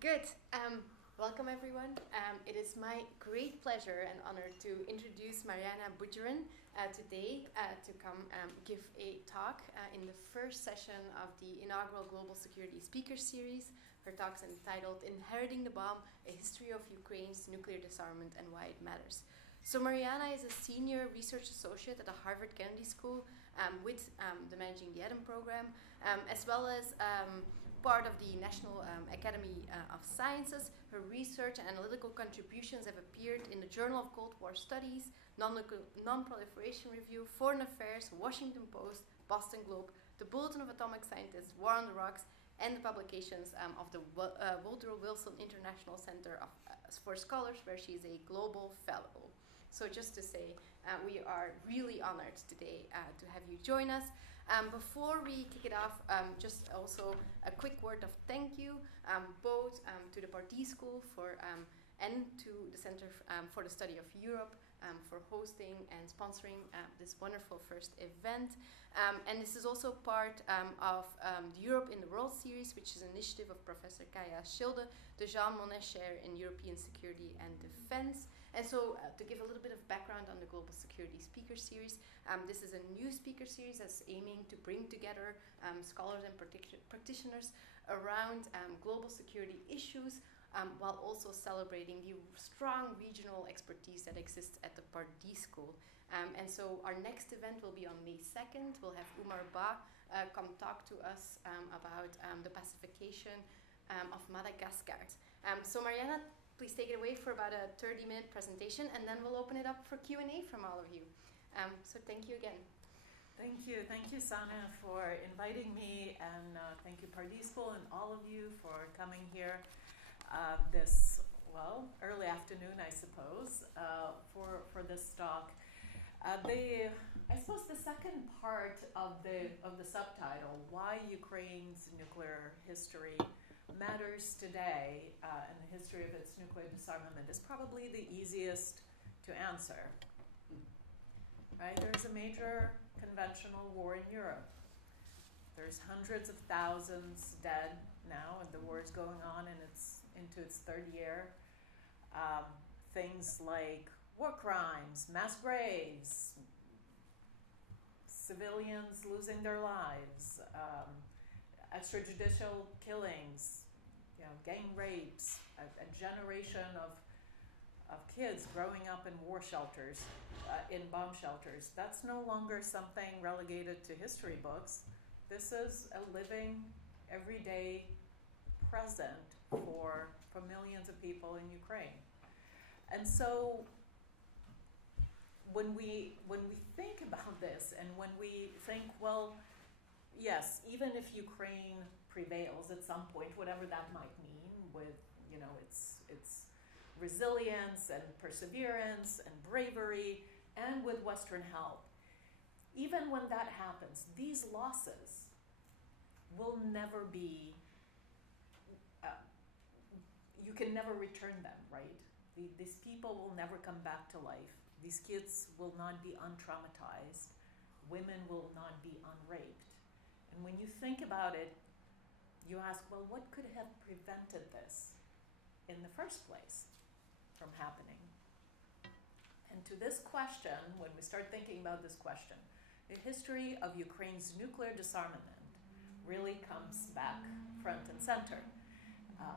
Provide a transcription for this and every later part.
Good. Welcome, everyone. It is my great pleasure and honor to introduce Mariana Budjeryn today to come give a talk in the first session of the inaugural Global Security Speaker Series. Her talk is entitled Inheriting the Bomb, A History of Ukraine's Nuclear Disarmament and Why It Matters. So Mariana is a senior research associate at the Harvard Kennedy School with the Managing the Atom program, as well as part of the National Academy of Sciences. Her research and analytical contributions have appeared in the Journal of Cold War Studies, Non-Proliferation Review, Foreign Affairs, Washington Post, Boston Globe, the Bulletin of Atomic Scientists, War on the Rocks, and the publications of the Woodrow Wilson International Center for Scholars, where she is a global fellow. So just to say, we are really honored today to have you join us. Before we kick it off, just also a quick word of thank you, both to the Pardee School and to the Center for the Study of Europe for hosting and sponsoring this wonderful first event. And this is also part of the Europe in the World series, which is an initiative of Professor Kaya Schilde, the Jean Monnet Chair in European Security and Defense. And so to give a little bit of background on the Global Security Speaker Series, this is a new speaker series that's aiming to bring together scholars and practitioners around global security issues, while also celebrating the strong regional expertise that exists at the Pardee School. And so our next event will be on May 2nd. We'll have Umar Ba come talk to us about the pacification of Madagascar. So Mariana, please take it away for about a 30-minute presentation, and then we'll open it up for Q&A from all of you. So thank you again. Thank you, Sanne, for inviting me, and thank you, Pardee School, and all of you for coming here this early afternoon, I suppose, for this talk. I suppose the second part of the subtitle, Why Ukraine's Nuclear History Matters Today, and the history of its nuclear disarmament, is probably the easiest to answer. Right? There's a major conventional war in Europe. There's hundreds of thousands dead now, and the war is going on into its third year. Things like war crimes, mass graves, civilians losing their lives, extrajudicial killings, gang rapes, a generation of kids growing up in war shelters, in bomb shelters. That's no longer something relegated to history books. This is a living, everyday present for millions of people in Ukraine. And so when we think about this, and when we think, well, yes, even if Ukraine prevails at some point, whatever that might mean, with its resilience and perseverance and bravery, and with Western help, even when that happens, these losses will never be, you can never return them, right? These people will never come back to life. These kids will not be untraumatized. Women will not be unraped. And when you think about it, you ask, well, what could have prevented this in the first place from happening? And to this question, when we start thinking about this question, the history of Ukraine's nuclear disarmament really comes back front and center.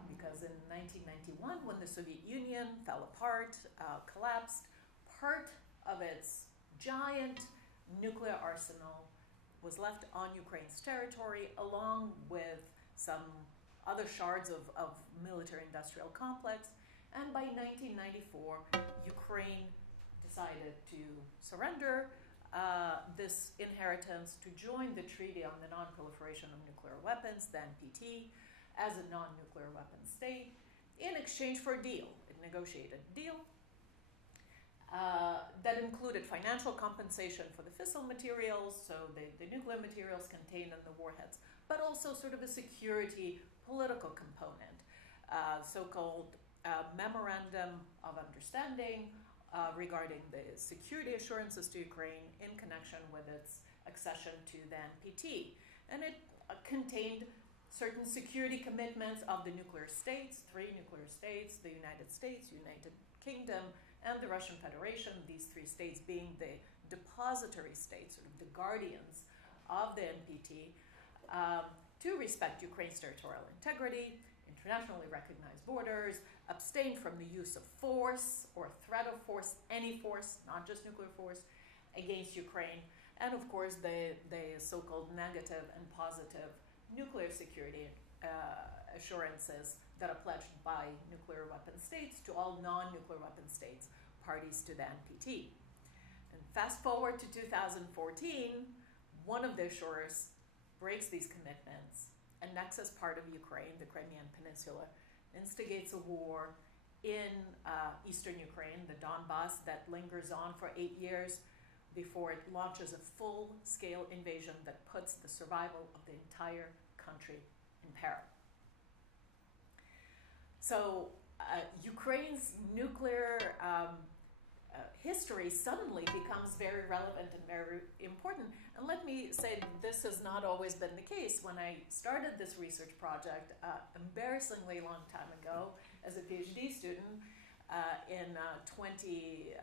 Because in 1991, when the Soviet Union fell apart, collapsed, part of its giant nuclear arsenal was left on Ukraine's territory, along with some other shards of military-industrial complex. And by 1994, Ukraine decided to surrender this inheritance to join the Treaty on the Non-Proliferation of Nuclear Weapons, then PT, as a non-nuclear weapons state, in exchange for a deal. It negotiated a deal that included financial compensation for the fissile materials, so the nuclear materials contained in the warheads, but also sort of a security political component, so-called memorandum of understanding regarding the security assurances to Ukraine in connection with its accession to the NPT. And it contained certain security commitments of the nuclear states, 3 nuclear states, the United States, United Kingdom, and the Russian Federation, these 3 states being the depository states, sort of the guardians of the NPT, to respect Ukraine's territorial integrity, internationally recognized borders, abstain from the use of force or threat of force, any force, not just nuclear force, against Ukraine, and of course the so-called negative and positive nuclear security assurances that are pledged by nuclear weapon states to all non-nuclear weapon states, parties to the NPT. And fast forward to 2014, one of the assurers breaks these commitments, annexes part of Ukraine, the Crimean Peninsula, instigates a war in eastern Ukraine, the Donbass, that lingers on for 8 years before it launches a full-scale invasion that puts the survival of the entire country in peril. So Ukraine's nuclear history suddenly becomes very relevant and very important. And let me say, this has not always been the case. When I started this research project, embarrassingly long time ago, as a PhD student, in 2010,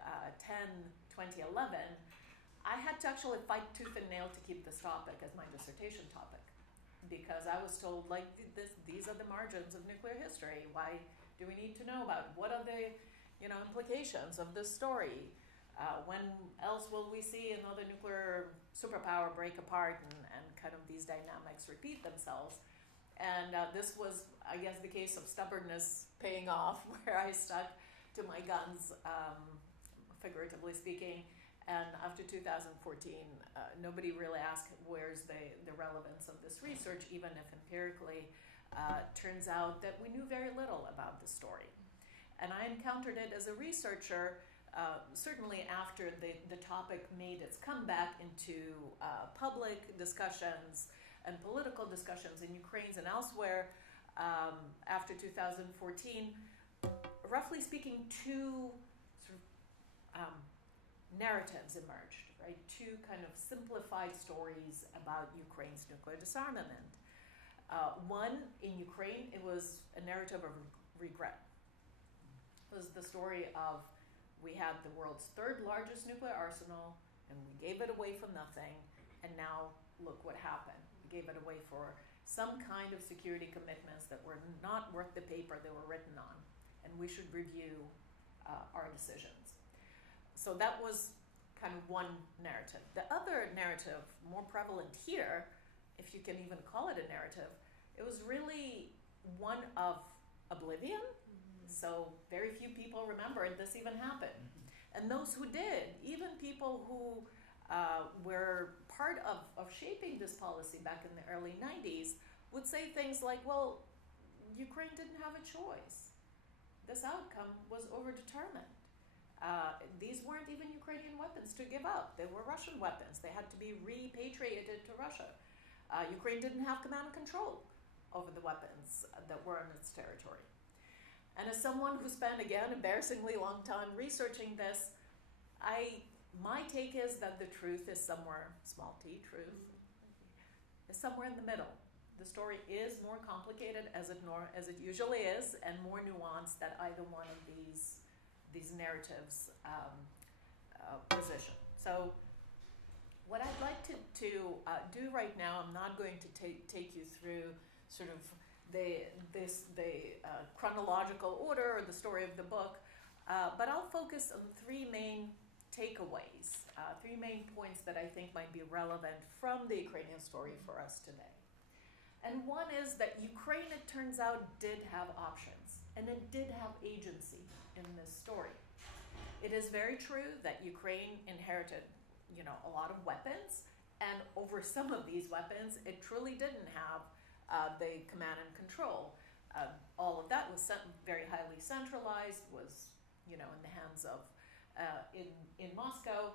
2011, I had to actually fight tooth and nail to keep this topic as my dissertation topic, because I was told, like, these are the margins of nuclear history. Why do we need to know about? What are the implications of this story? When else will we see another nuclear superpower break apart and kind of these dynamics repeat themselves? And this was, I guess, the case of stubbornness paying off, where I stuck to my guns, figuratively speaking. And after 2014, nobody really asked where's the relevance of this research, even if empirically turns out that we knew very little about the story. And I encountered it as a researcher, certainly after the topic made its comeback into public discussions and political discussions in Ukraine and elsewhere after 2014. Roughly speaking, 2 sort of narratives emerged, right? 2 kind of simplified stories about Ukraine's nuclear disarmament. One, in Ukraine, it was a narrative of regret. It was the story of, we had the world's 3rd largest nuclear arsenal, and we gave it away for nothing, and now look what happened. We gave it away for some kind of security commitments that were not worth the paper they were written on, and we should review our decisions. So that was kind of one narrative. The other narrative, more prevalent here, if you can even call it a narrative, it was really one of oblivion. So very few people remembered this even happened. And those who did, even people who were part of shaping this policy back in the early 90s, would say things like, well, Ukraine didn't have a choice. This outcome was overdetermined. These weren't even Ukrainian weapons to give up. They were Russian weapons. They had to be repatriated to Russia. Ukraine didn't have command and control over the weapons that were in its territory. And as someone who spent, again, embarrassingly long time researching this, my take is that the truth is somewhere, small t, truth, is somewhere in the middle. The story is more complicated, as it usually is, and more nuanced than either one of these narratives position. So what I'd like to do right now, I'm not going to take you through sort of the chronological order or the story of the book, but I'll focus on 3 main takeaways, 3 main points that I think might be relevant from the Ukrainian story for us today. And one is that Ukraine, it turns out, did have options, and it did have agency in this story. It is very true that Ukraine inherited, a lot of weapons, and over some of these weapons, it truly didn't have the command and control. All of that was very highly centralized, was, in the hands of, in Moscow.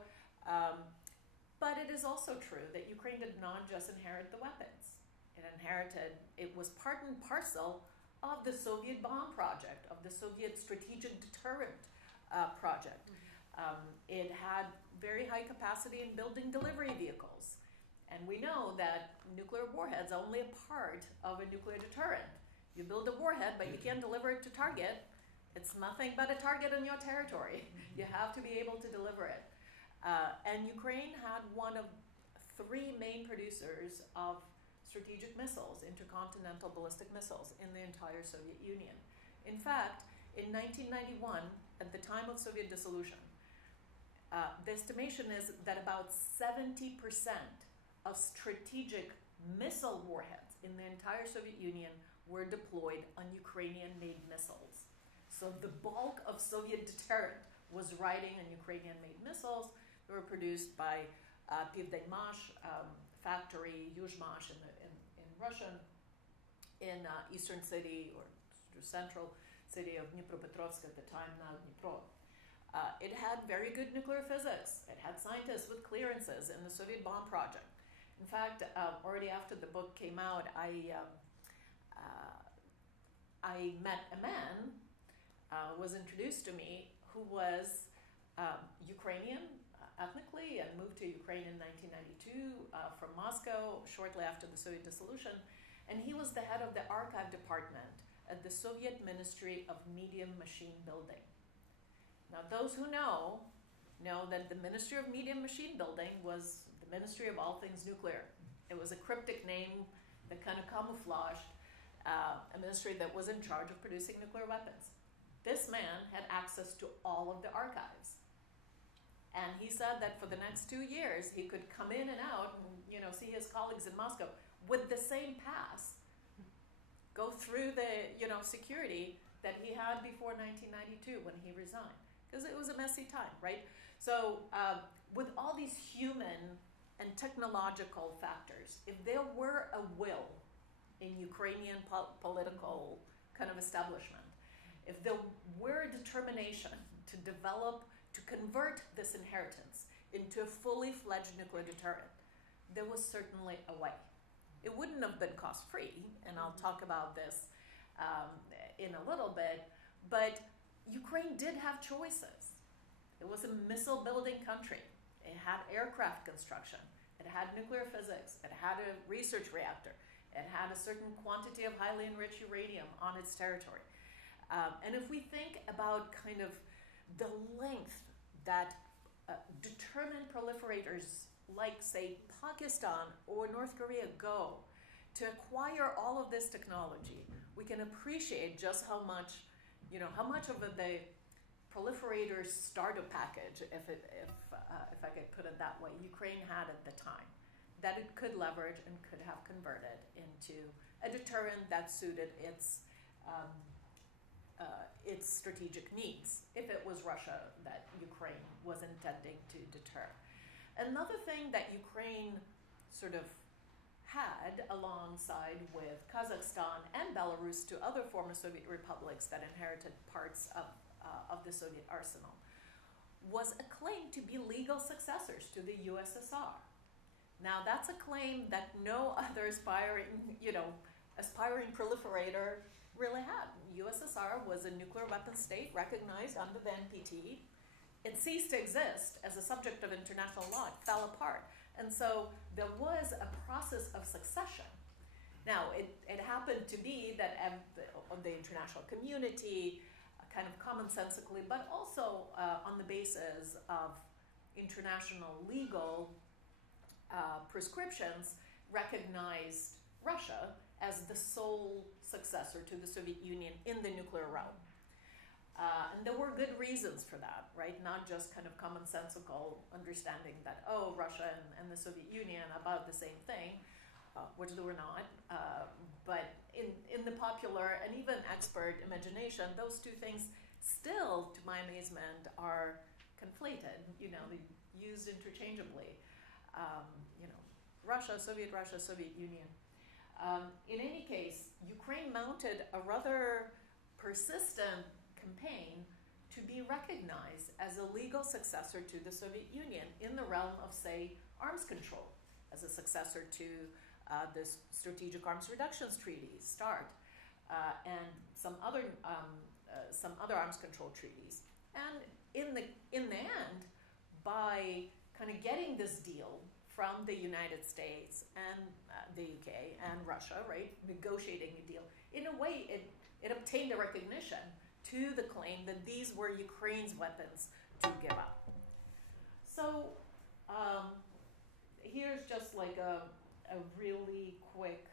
But it is also true that Ukraine did not just inherit the weapons. It was part and parcel of the Soviet bomb project, of the Soviet strategic deterrent project. It had very high capacity in building delivery vehicles And we know that nuclear warheads are only a part of a nuclear deterrent. You build a warhead, but you can't deliver it to target. It's nothing but a target in your territory. You have to be able to deliver it. And Ukraine had one of 3 main producers of strategic missiles, intercontinental ballistic missiles, in the entire Soviet Union. In fact, in 1991, at the time of Soviet dissolution, the estimation is that about 70% of strategic missile warheads in the entire Soviet Union were deployed on Ukrainian-made missiles. So the bulk of Soviet deterrent was riding on Ukrainian-made missiles. They were produced by Pivdenmash factory, Yuzhmash in Russia, in eastern city or central city of Dnipropetrovsk at the time, now Dnipro. It had very good nuclear physics. It had scientists with clearances in the Soviet bomb project. In fact, already after the book came out, I met a man, was introduced to me, who was Ukrainian ethnically and moved to Ukraine in 1992 from Moscow shortly after the Soviet dissolution. And he was the head of the archive department at the Soviet Ministry of Medium Machine Building. Now, those who know that the Ministry of Medium Machine Building was the Ministry of all things nuclear. It was a cryptic name that kind of camouflaged a ministry that was in charge of producing nuclear weapons. This man had access to all of the archives. And he said that for the next 2 years, he could come in and out and, see his colleagues in Moscow with the same pass, go through the, security that he had before 1992 when he resigned. Because it was a messy time, right? So with all these human and technological factors, if there were a will in Ukrainian political kind of establishment, if there were determination to develop, to convert this inheritance into a fully fledged nuclear deterrent, there was certainly a way. It wouldn't have been cost-free, and I'll talk about this in a little bit, but Ukraine did have choices. It was a missile-building country. It had aircraft construction. It had nuclear physics. It had a research reactor. It had a certain quantity of highly enriched uranium on its territory. And if we think about kind of the length that determined proliferators like, say, Pakistan or North Korea go to acquire all of this technology, we can appreciate just how much of the proliferator's starter package, if I could put it that way, Ukraine had at the time, that it could leverage and could have converted into a deterrent that suited its strategic needs, if it was Russia that Ukraine was intending to deter. Another thing that Ukraine sort of had alongside with Kazakhstan and Belarus to other former Soviet republics that inherited parts of the Soviet arsenal was a claim to be legal successors to the USSR. Now, that's a claim that no other aspiring proliferator really had. USSR was a nuclear weapons state recognized under the NPT. It ceased to exist as a subject of international law. It fell apart. And so there was a process of succession. Now, it happened to be that the international community, kind of commonsensically, but also on the basis of international legal prescriptions, recognized Russia as the sole successor to the Soviet Union in the nuclear realm. And there were good reasons for that, right? Not just kind of commonsensical understanding that, Russia and the Soviet Union are about the same thing, which they were not. But in the popular and even expert imagination, those two things still, to my amazement, are conflated, used interchangeably. Russia, Soviet Union. In any case, Ukraine mounted a rather persistent campaign to be recognized as a legal successor to the Soviet Union in the realm of, say, arms control, as a successor to the Strategic Arms Reductions Treaty, START, and some other arms control treaties. And in the end, by kind of getting this deal from the United States and the UK and Russia, right, negotiating a deal. In a way, it obtained a recognition to the claim that these were Ukraine's weapons to give up. So here's just like a really quick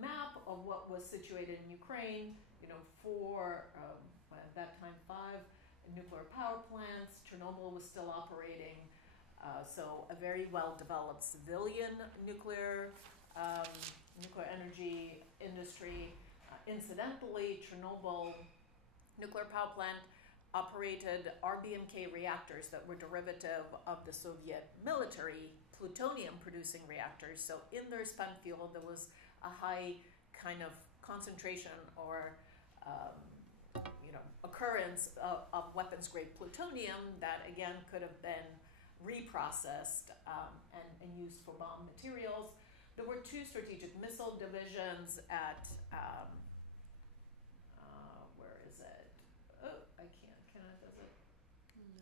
map of what was situated in Ukraine. You know, four, at that time 5 nuclear power plants. Chernobyl was still operating. So a very well-developed civilian nuclear energy industry. Incidentally, Chernobyl nuclear power plant operated RBMK reactors that were derivative of the Soviet military plutonium-producing reactors. So in their spent fuel, there was a high kind of concentration or occurrence of weapons-grade plutonium that, again, could have been reprocessed and used for bomb materials. There were 2 strategic missile divisions at, where is it? Oh, I can't, does it?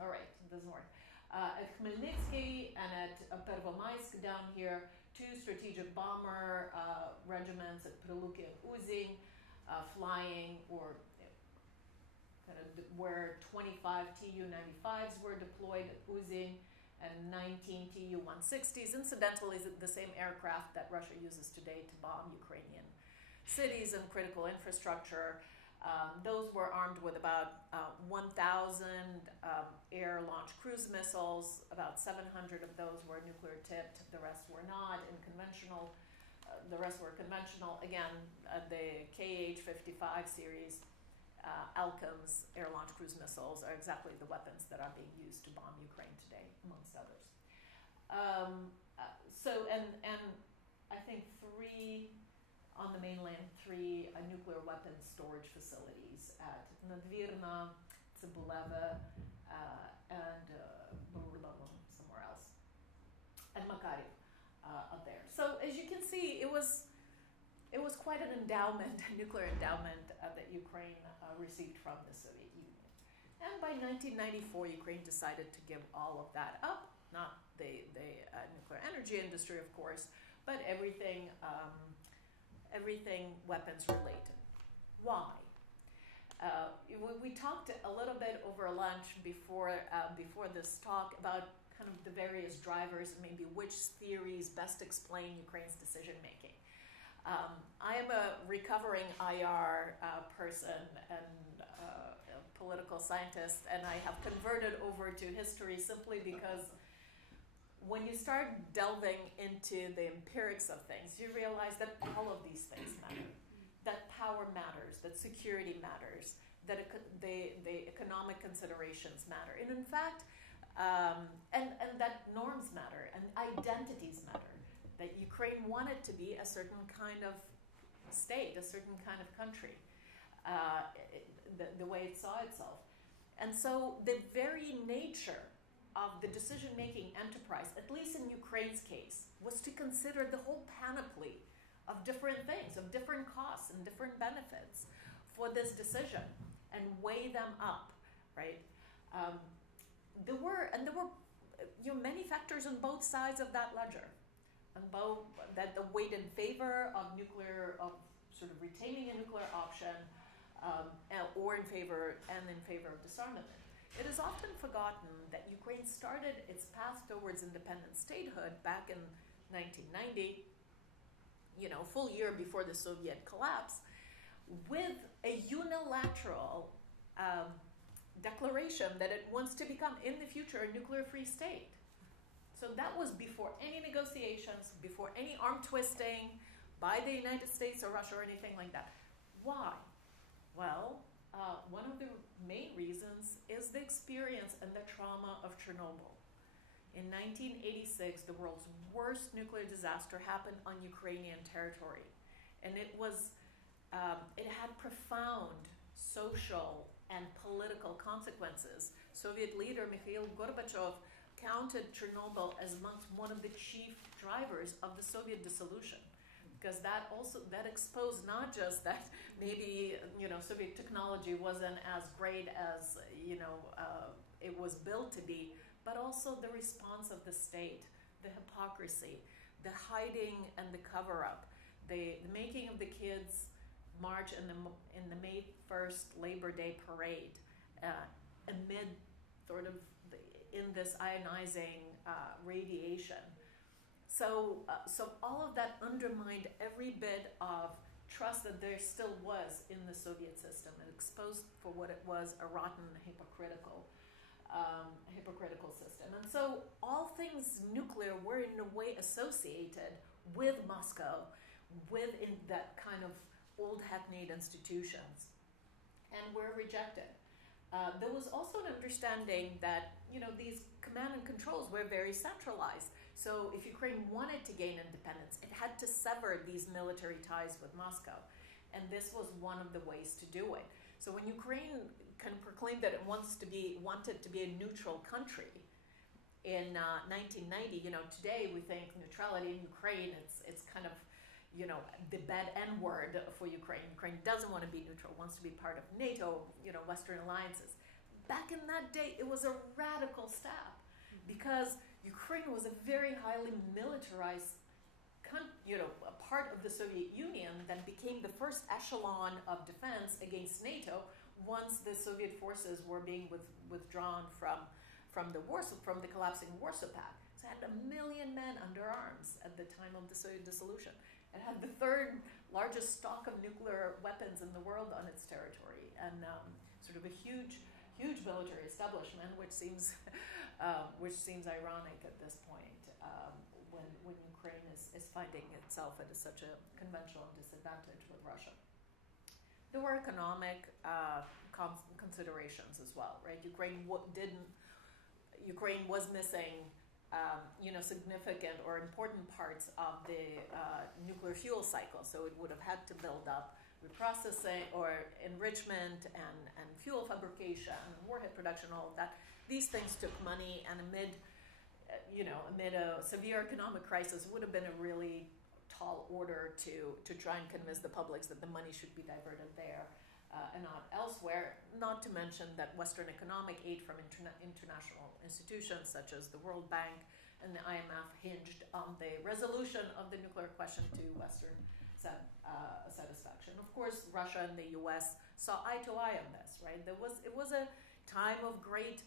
All right, it doesn't work. At Khmelnytsky and at Pervomaisk down here, 2 strategic bomber regiments at Priluki and Uzing, flying or kind of where 25 Tu-95s were deployed at Uzing and 19 Tu-160s. Incidentally, the same aircraft that Russia uses today to bomb Ukrainian cities and critical infrastructure. Those were armed with about 1,000 air-launched cruise missiles. About 700 of those were nuclear-tipped. The rest were not. The rest were conventional. Again, the KH-55 series, Alcom's air-launched cruise missiles are exactly the weapons that are being used to bomb Ukraine today, amongst others. And I think 3 on the mainland, 3 nuclear weapons storage facilities at Nadvirna, Tsibuleva, and somewhere else, and Makariv up there. So as you can see, it was quite an endowment, a nuclear endowment that Ukraine received from the Soviet Union. And by 1994, Ukraine decided to give all of that up, not the nuclear energy industry, of course, but everything weapons related. Why? We talked a little bit over lunch before this talk about kind of the various drivers and maybe which theories best explain Ukraine's decision making. I am a recovering IR person and a political scientist, and I have converted over to history simply because when you start delving into the empirics of things, you realize that all of these things matter. That power matters, that security matters, that the economic considerations matter. And in fact, and that norms matter and identities matter. That Ukraine wanted to be a certain kind of state, a certain kind of country, the way it saw itself. And so the very nature of the decision-making enterprise, at least in Ukraine's case, was to consider the whole panoply of different things, of different costs and different benefits for this decision and weigh them up, right? There were many factors on both sides of that ledger. And both that the weight in favor of nuclear, of sort of retaining a nuclear option, or in favor of disarmament. It is often forgotten that Ukraine started its path towards independent statehood back in 1990, full year before the Soviet collapse, with a unilateral declaration that it wants to become in the future a nuclear-free state. So that was before any negotiations, before any arm twisting by the United States or Russia or anything like that. Why? Well, one of the main reasons is the experience and the trauma of Chernobyl. In 1986, the world's worst nuclear disaster happened on Ukrainian territory. And it had profound social and political consequences. Soviet leader Mikhail Gorbachev counted Chernobyl as amongst one of the chief drivers of the Soviet dissolution, because that exposed not just that maybe Soviet technology wasn't as great as it was built to be, but also the response of the state, the hypocrisy, the hiding and the cover-up, the making of the kids march in the May 1st Labor Day parade amid sort of in this ionizing radiation. So all of that undermined every bit of trust that there still was in the Soviet system, and exposed for what it was, a rotten, hypocritical system. And so all things nuclear were in a way associated with Moscow, within that kind of old hackneyed institutions, and were rejected. There was also an understanding that, these command and controls were very centralized. So if Ukraine wanted to gain independence, it had to sever these military ties with Moscow. And this was one of the ways to do it. So when Ukraine kind of proclaimed that it wanted to be a neutral country in 1990, today we think neutrality in Ukraine, it's kind of, the bad N word for Ukraine. Ukraine doesn't want to be neutral, wants to be part of NATO, Western alliances. Back in that day, it was a radical step, because Ukraine was a very highly militarized, a part of the Soviet Union that became the first echelon of defense against NATO once the Soviet forces were being withdrawn from the collapsing Warsaw Pact. So it had 1 million men under arms at the time of the Soviet dissolution. It had the third largest stock of nuclear weapons in the world on its territory, and sort of a huge military establishment, which seems ironic at this point, when Ukraine is finding itself at such a conventional disadvantage with Russia. There were economic considerations as well, right? Ukraine was missing, significant or important parts of the nuclear fuel cycle, so it would have had to build up reprocessing or enrichment and fuel fabrication, warhead production, all of that. These things took money, and amid a severe economic crisis, it would have been a really tall order to try and convince the publics that the money should be diverted there and not elsewhere. Not to mention that Western economic aid from international institutions such as the World Bank and the IMF hinged on the resolution of the nuclear question to Western satisfaction. Of course, Russia and the U.S. saw eye to eye on this, right? It was a time of great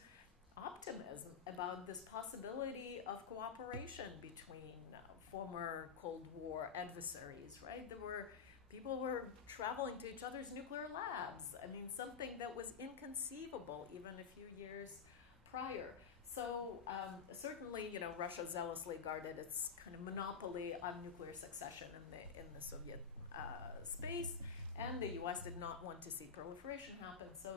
optimism about this possibility of cooperation between former Cold War adversaries, right? People were traveling to each other's nuclear labs. I mean, something that was inconceivable even a few years prior. So certainly, Russia zealously guarded its kind of monopoly on nuclear succession in the Soviet space, and the U.S. did not want to see proliferation happen. So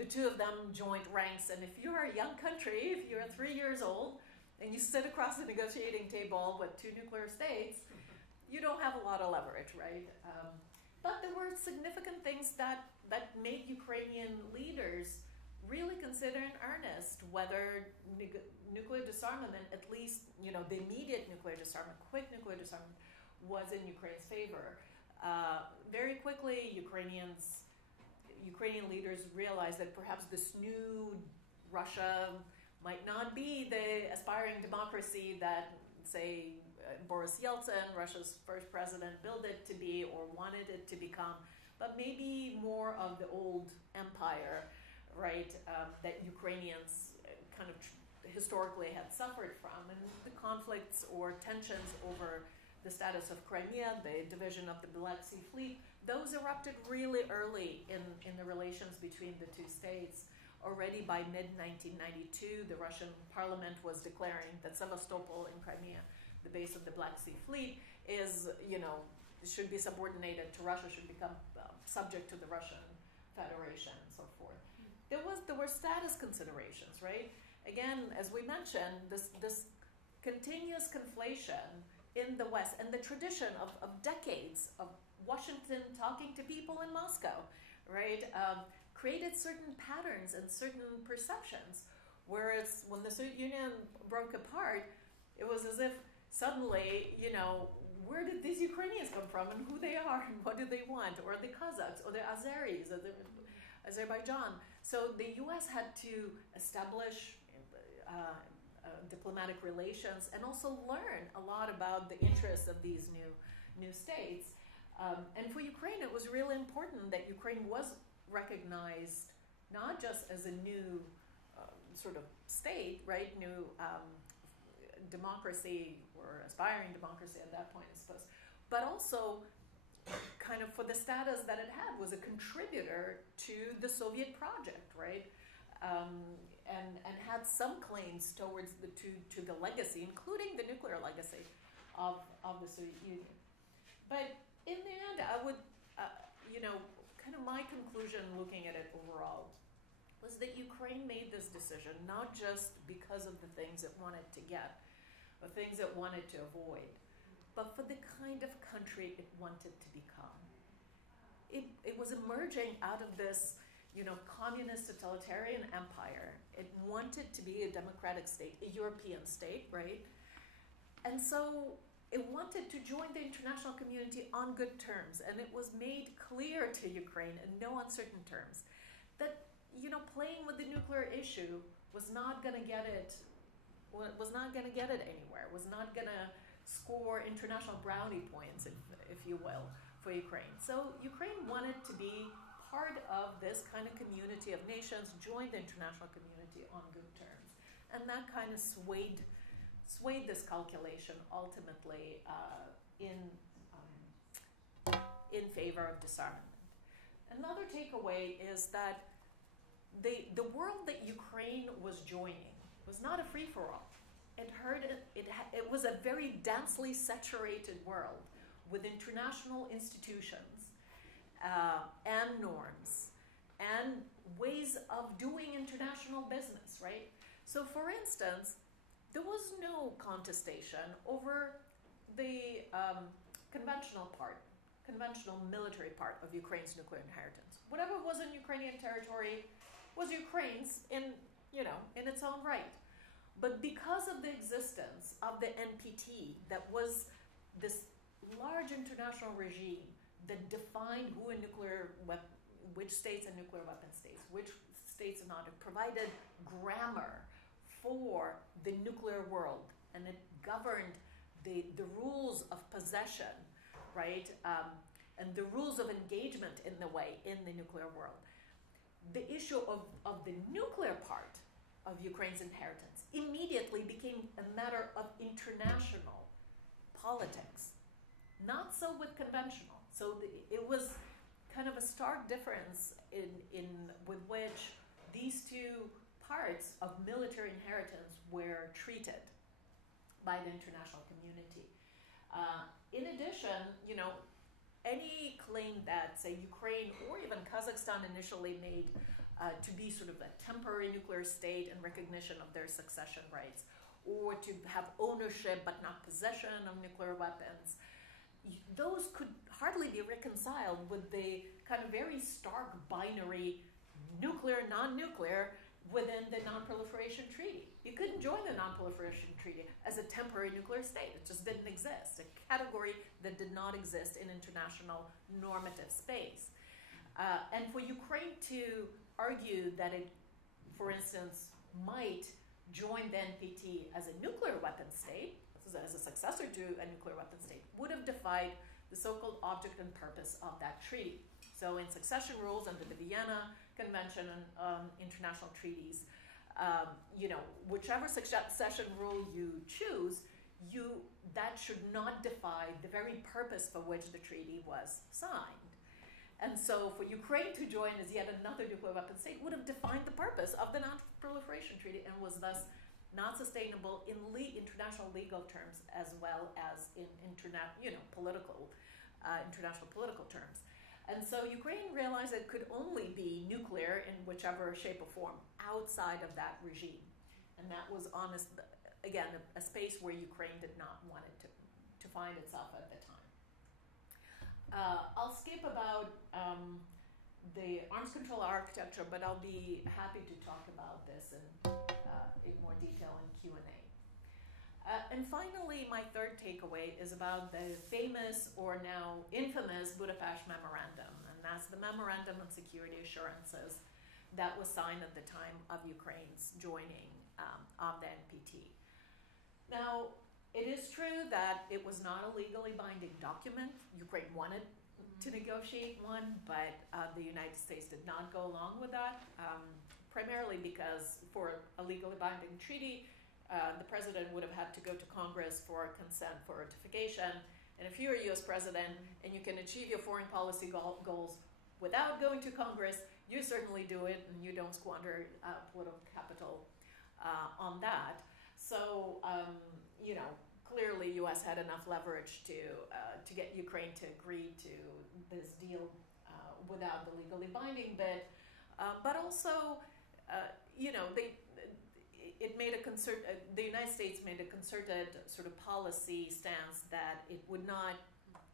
the two of them joined ranks. And if you're a young country, if you're 3 years old, and you sit across the negotiating table with two nuclear states, you don't have a lot of leverage, right? But there were significant things that made Ukrainian leaders really consider in earnest whether nuclear disarmament, at least the immediate nuclear disarmament, quick nuclear disarmament, was in Ukraine's favor. Very quickly, Ukrainian leaders realized that perhaps this new Russia might not be the aspiring democracy that, say, Boris Yeltsin, Russia's first president, built it to be or wanted it to become, but maybe more of the old empire, right, that Ukrainians kind of historically had suffered from. And the conflicts or tensions over the status of Crimea, the division of the Black Sea Fleet, those erupted really early in the relations between the two states. Already by mid-1992, the Russian parliament was declaring that Sevastopol in Crimea, the base of the Black Sea Fleet, should be subordinated to Russia, should become subject to the Russian Federation and so forth. There were status considerations, right? Again, as we mentioned, this continuous conflation in the West and the tradition of decades of Washington talking to people in Moscow, right, created certain patterns and certain perceptions. Whereas when the Soviet Union broke apart, it was as if suddenly, where did these Ukrainians come from and who they are and what do they want, or the Kazakhs or the Azeris or the Azerbaijan. So the U.S. had to establish diplomatic relations, and also learn a lot about the interests of these new states. And for Ukraine, it was really important that Ukraine was recognized not just as a new sort of state, right, new democracy, or aspiring democracy at that point, I suppose, but also kind of for the status that it had, was a contributor to the Soviet project, right? And had some claims towards to the legacy, including the nuclear legacy of the Soviet Union. But in the end, I would, kind of my conclusion looking at it overall was that Ukraine made this decision not just because of the things it wanted to get, or things it wanted to avoid, but for the kind of country it wanted to become. It was emerging out of this, communist totalitarian empire. It wanted to be a democratic state, a European state, right? And so it wanted to join the international community on good terms, and it was made clear to Ukraine in no uncertain terms that, playing with the nuclear issue was not going to get it anywhere, was not going to score international brownie points, if you will, for Ukraine. So Ukraine wanted to be part of this kind of community of nations, join the international community on good terms. And that kind of swayed this calculation ultimately in favor of disarmament. Another takeaway is that the world that Ukraine was joining was not a free-for-all. It was a very densely saturated world with international institutions and norms and ways of doing international business, right? So, for instance, there was no contestation over the conventional military part of Ukraine's nuclear inheritance. Whatever was in Ukrainian territory was Ukraine's in its own right. But because of the existence of the NPT, that was this large international regime that defined which states are nuclear weapon states, which states are not, it provided grammar for the nuclear world, and it governed the rules of possession, right, and the rules of engagement in the nuclear world. The issue of the nuclear part of Ukraine's inheritance immediately became a matter of international politics, not so with conventional. So it was kind of a stark difference with which these two parts of military inheritance were treated by the international community. In addition, any claim that, say, Ukraine or even Kazakhstan initially made to be sort of a temporary nuclear state in recognition of their succession rights, or to have ownership but not possession of nuclear weapons, those could hardly be reconciled with the kind of very stark binary nuclear, non-nuclear within the Non-Proliferation Treaty. You couldn't join the Non-Proliferation Treaty as a temporary nuclear state. It just didn't exist, a category that did not exist in international normative space. And for Ukraine to argue that it, for instance, might join the NPT as a nuclear weapon state, as a successor to a nuclear weapon state, would have defied the so-called object and purpose of that treaty. So in succession rules under the Vienna Convention and international treaties, whichever succession rule you choose, that should not defy the very purpose for which the treaty was signed. And so for Ukraine to join as yet another nuclear weapon state would have defined the purpose of the Non-Proliferation Treaty and was thus not sustainable in international legal terms as well as in international political terms. And so Ukraine realized it could only be nuclear in whichever shape or form outside of that regime. And that was, again, a space where Ukraine did not want it to find itself at the time. I'll skip about the arms control architecture, but I'll be happy to talk about this in more detail in Q&A. And finally, my third takeaway is about the famous, or now infamous, Budapest Memorandum. And that's the Memorandum on Security Assurances that was signed at the time of Ukraine's joining of the NPT. Now, it is true that it was not a legally binding document. Ukraine wanted to negotiate one, but the United States did not go along with that, primarily because for a legally binding treaty, the president would have had to go to Congress for consent for ratification. And if you're a US president and you can achieve your foreign policy goals without going to Congress, you certainly do it, and you don't squander political capital on that. So, clearly US had enough leverage to get Ukraine to agree to this deal without the legally binding bit. But also, it made the United States made a concerted sort of policy stance that it would not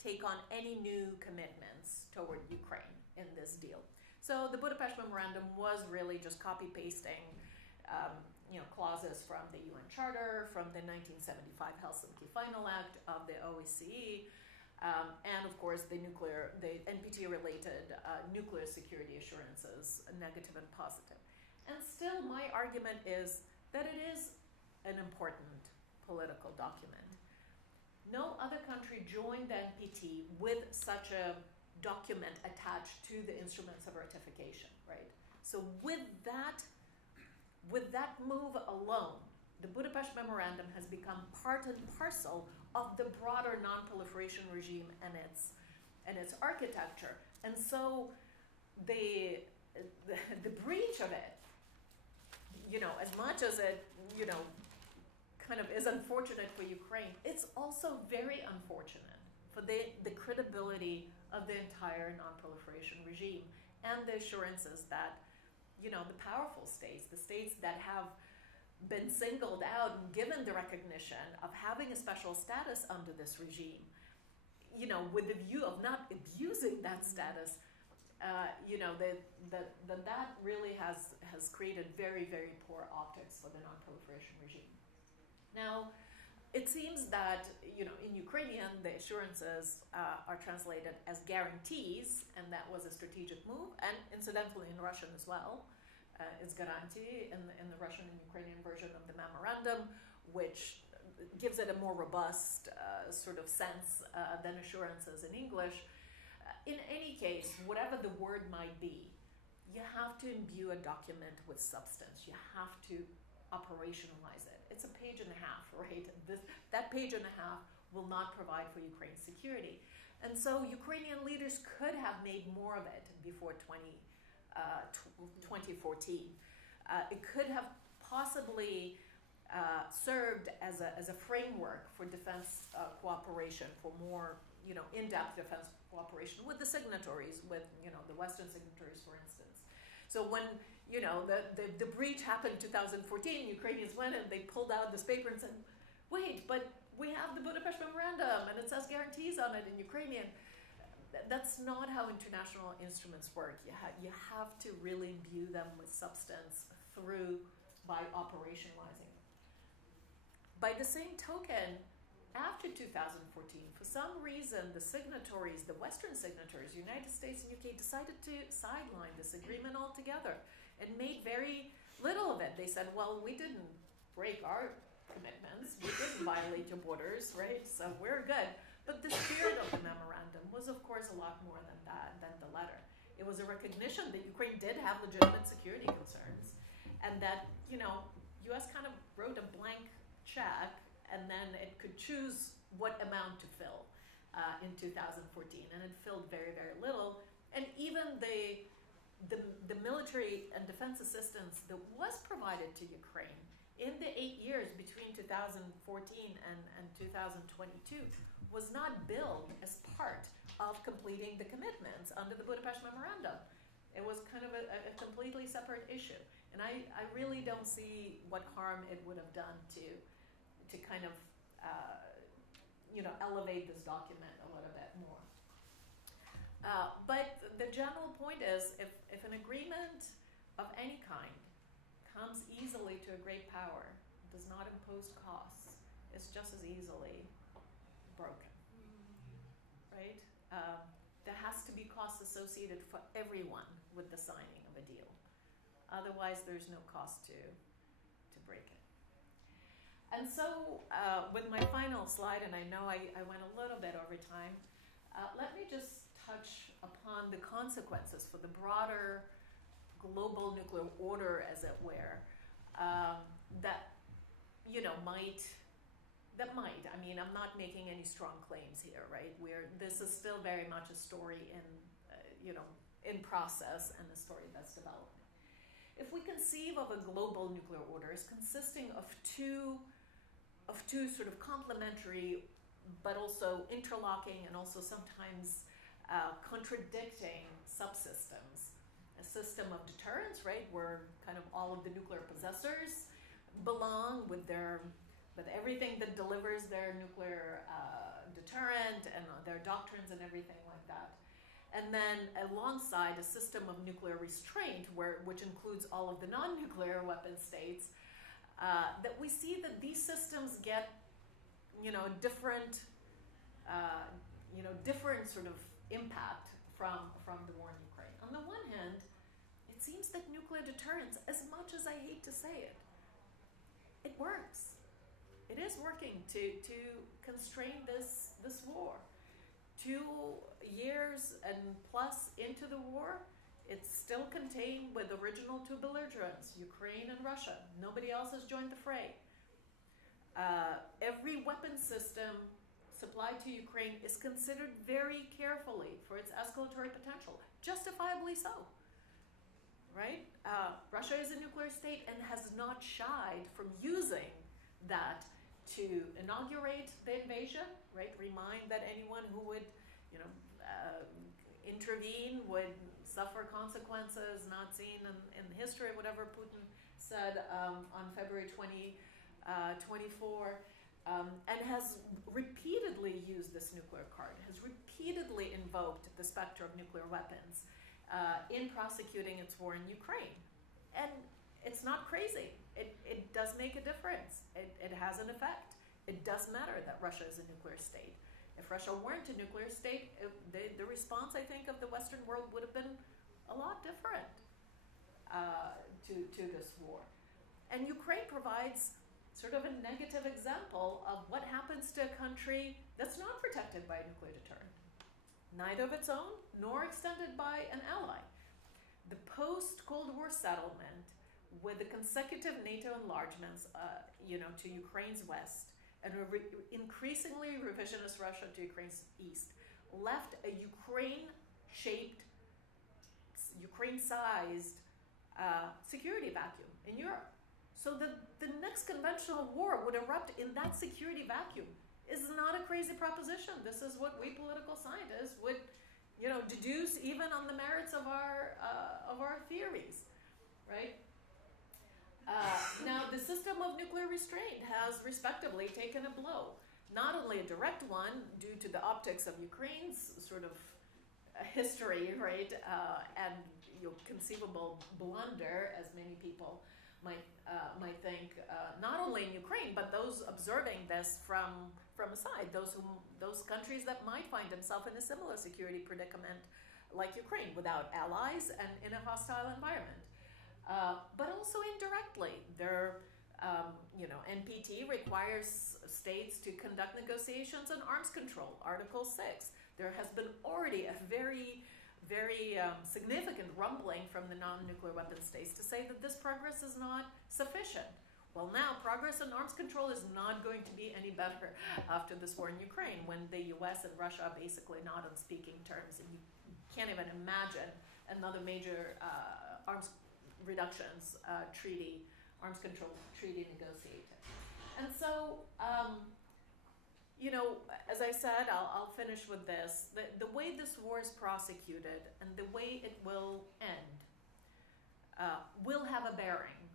take on any new commitments toward Ukraine in this deal. So the Budapest Memorandum was really just copy-pasting clauses from the UN Charter, from the 1975 Helsinki Final Act of the OSCE, and of course the NPT-related nuclear security assurances, negative and positive. And still, my argument is that it is an important political document. No other country joined the NPT with such a document attached to the instruments of ratification, right? So with that move alone, the Budapest Memorandum has become part and parcel of the broader non-proliferation regime and its architecture. And so the breach of it, as much as it, kind of is unfortunate for Ukraine, it's also very unfortunate for the credibility of the entire non-proliferation regime and the assurances that, the powerful states, the states that have been singled out and given the recognition of having a special status under this regime, with the view of not abusing that status, that really has created very, very poor optics for the non-proliferation regime. Now, it seems that, in Ukrainian, the assurances are translated as guarantees, and that was a strategic move, and incidentally in Russian as well. It's garanti in the Russian and Ukrainian version of the memorandum, which gives it a more robust sort of sense than assurances in English. In any case, whatever the word might be, you have to imbue a document with substance. You have to operationalize it. It's a page and a half, right? That page and a half will not provide for Ukraine's security. And so Ukrainian leaders could have made more of it before 2014. It could have possibly served as a framework for defense cooperation, for more in-depth defense cooperation with the signatories, with the Western signatories, for instance. So when the breach happened in 2014, Ukrainians went and they pulled out this paper and said, "Wait, but we have the Budapest Memorandum and it says guarantees on it in Ukrainian." That's not how international instruments work. You have to really imbue them with substance by operationalizing them. By the same token, after 2014, for some reason, the signatories, the Western signatories, United States and UK, decided to sideline this agreement altogether and made very little of it. They said, well, we didn't break our commitments. We didn't violate your borders, right? So we're good. But the spirit of the memorandum was, of course, a lot more than that, than the letter. It was a recognition that Ukraine did have legitimate security concerns, and that, U.S. kind of wrote a blank check, and then it could choose what amount to fill in 2014, and it filled very, very little. And even the military and defense assistance that was provided to Ukraine in the 8 years between 2014 and 2022 was not billed as part of completing the commitments under the Budapest Memorandum. It was kind of a completely separate issue. And I really don't see what harm it would have done to kind of, elevate this document a little bit more. But the general point is, if an agreement of any kind comes easily to a great power, does not impose costs, it's just as easily broken, right? There has to be costs associated for everyone with the signing of a deal. Otherwise, there's no cost to break it. And so with my final slide, and I know I went a little bit over time, let me just touch upon the consequences for the broader global nuclear order, as it were, that might. I mean, I'm not making any strong claims here, right? This is still very much a story in process, and a story that's developing. If we conceive of a global nuclear order as consisting of two sort of complementary, but also interlocking and also sometimes contradicting subsystems, a system of deterrence, right, where kind of all of the nuclear possessors belong with everything that delivers their nuclear deterrent and their doctrines and everything like that. And then alongside a system of nuclear restraint, which includes all of the non-nuclear weapon states, that we see that these systems get, different sort of impact from the war in Ukraine. On the one hand, it seems that nuclear deterrence, as much as I hate to say it, it works. It is working to constrain this war. 2 years and plus into the war, it's still contained with original 2 belligerents, Ukraine and Russia. Nobody else has joined the fray. Every weapon system supplied to Ukraine is considered very carefully for its escalatory potential, justifiably so, right? Russia is a nuclear state and has not shied from using that to inaugurate the invasion, right? Remind that anyone who would, intervene would suffer consequences not seen in history, whatever Putin said on February 2024, and has repeatedly used this nuclear card, has repeatedly invoked the specter of nuclear weapons in prosecuting its war in Ukraine. And it's not crazy. It does make a difference. It has an effect. It does matter that Russia is a nuclear state. If Russia weren't a nuclear state, the response, I think, of the Western world would have been a lot different to this war. And Ukraine provides sort of a negative example of what happens to a country that's not protected by a nuclear deterrent, neither of its own nor extended by an ally. The post-Cold War settlement, with the consecutive NATO enlargements, to Ukraine's west, and increasingly revisionist Russia to Ukraine's east, left a Ukraine-sized security vacuum in Europe. So the next conventional war would erupt in that security vacuum is not a crazy proposition. This is what we political scientists would, deduce even on the merits of our theories, right? Now, the system of nuclear restraint has respectively taken a blow. Not only a direct one due to the optics of Ukraine's sort of history, right, and conceivable blunder, as many people might think, not only in Ukraine, but those observing this from aside, those countries that might find themselves in a similar security predicament like Ukraine, without allies and in a hostile environment. But also indirectly, NPT requires states to conduct negotiations on arms control, Article 6. There has been already a very, very significant rumbling from the non-nuclear weapon states to say that this progress is not sufficient. Well, now progress on arms control is not going to be any better after this war in Ukraine, when the US and Russia are basically not on speaking terms, and you can't even imagine another major arms reductions arms control treaty negotiated. And so, as I said, I'll finish with this. The way this war is prosecuted and the way it will end will have a bearing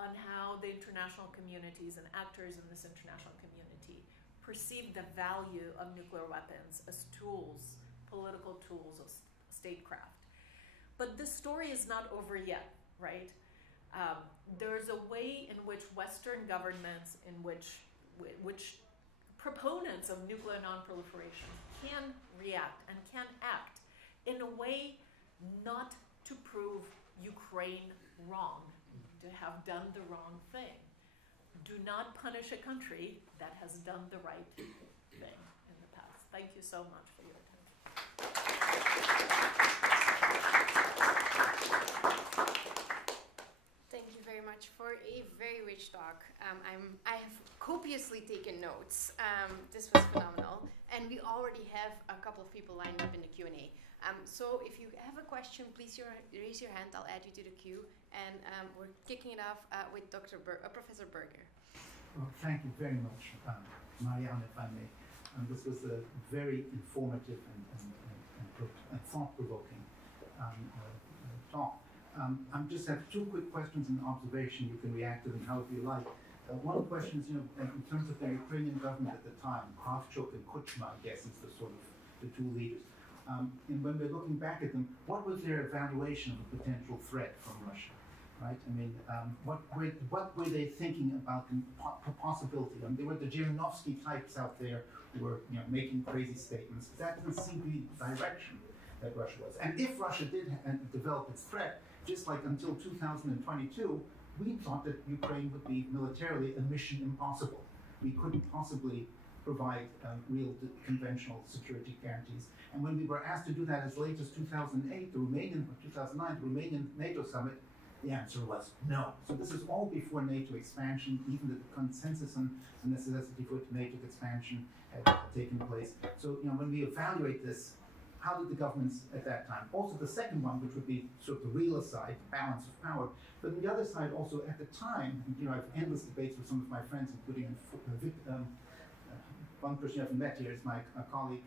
on how the international communities and actors in this international community perceive the value of nuclear weapons as tools, political tools of statecraft. But this story is not over yet, right? There's a way in which Western governments, in which proponents of nuclear non-proliferation can react and can act in a way not to prove Ukraine wrong, to have done the wrong thing, do not punish a country that has done the right thing in the past. Thank you so much for your attention. Thank you very much for a very rich talk. I have copiously taken notes. This was phenomenal. And we already have a couple of people lined up in the Q&A. So if you have a question, please raise your hand. I'll add you to the queue. And we're kicking it off with Professor Berger. Well, thank you very much, Mariana, if I may. This was a very informative and thought-provoking talk. I just have two quick questions and observation. You can react to them however you like. One question is, in terms of the Ukrainian government at the time, Kravchuk and Kuchma, I guess, is the sort of the two leaders. And when we're looking back at them, what was their evaluation of a potential threat from Russia? Right? I mean, what were they thinking about the possibility? I mean, there were the Zhirinovsky types out there who were, making crazy statements. That doesn't seem to be the direction that Russia was. And if Russia did develop its threat, just like until 2022, we thought that Ukraine would be militarily a mission impossible. We couldn't possibly provide real conventional security guarantees. And when we were asked to do that as late as 2008, 2009, the Romanian NATO summit, the answer was no. So this is all before NATO expansion, even the consensus on the necessity for NATO expansion had taken place. So when we evaluate this, how did the governments at that time? Also the second one, which would be sort of the real side, balance of power, but on the other side also at the time, I have endless debates with some of my friends, including one person I've met here is my colleague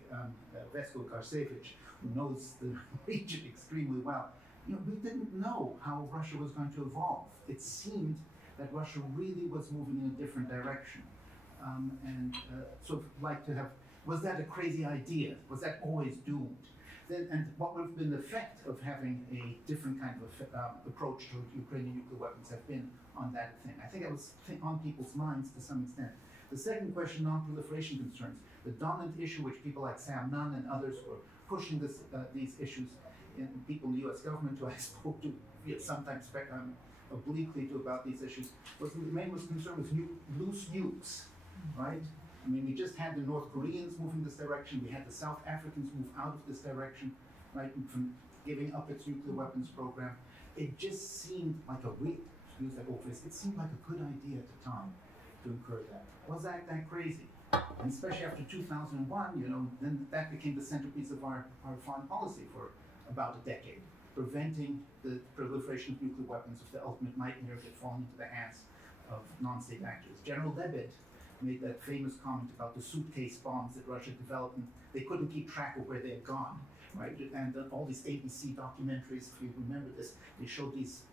Vesko Karsevich, who knows the region extremely well. We didn't know how Russia was going to evolve. It seemed that Russia really was moving in a different direction. And sort of like to have, was that a crazy idea? Was that always doomed? And what would have been the effect of having a different kind of approach to Ukrainian nuclear weapons have been on that thing? I think it was on people's minds to some extent. The second question, non-proliferation concerns. The dominant issue which people like Sam Nunn and others were pushing these issues, in people in the US government who I spoke to sometimes obliquely to about these issues, was the main concern was loose nukes, right? I mean, we just had the North Koreans moving this direction. We had the South Africans move out of this direction, right, from giving up its nuclear weapons program. It just seemed like use that old phrase, it seemed like a good idea at the time to incur that. Was that crazy? And especially after 2001, then that became the centerpiece of our foreign policy for about a decade, preventing the proliferation of nuclear weapons if the ultimate nightmare had fallen into the hands of non-state actors. General Lebed made that famous comment about the suitcase bombs that Russia developed, and they couldn't keep track of where they had gone, right? And all these ABC documentaries, if you remember this, they showed these,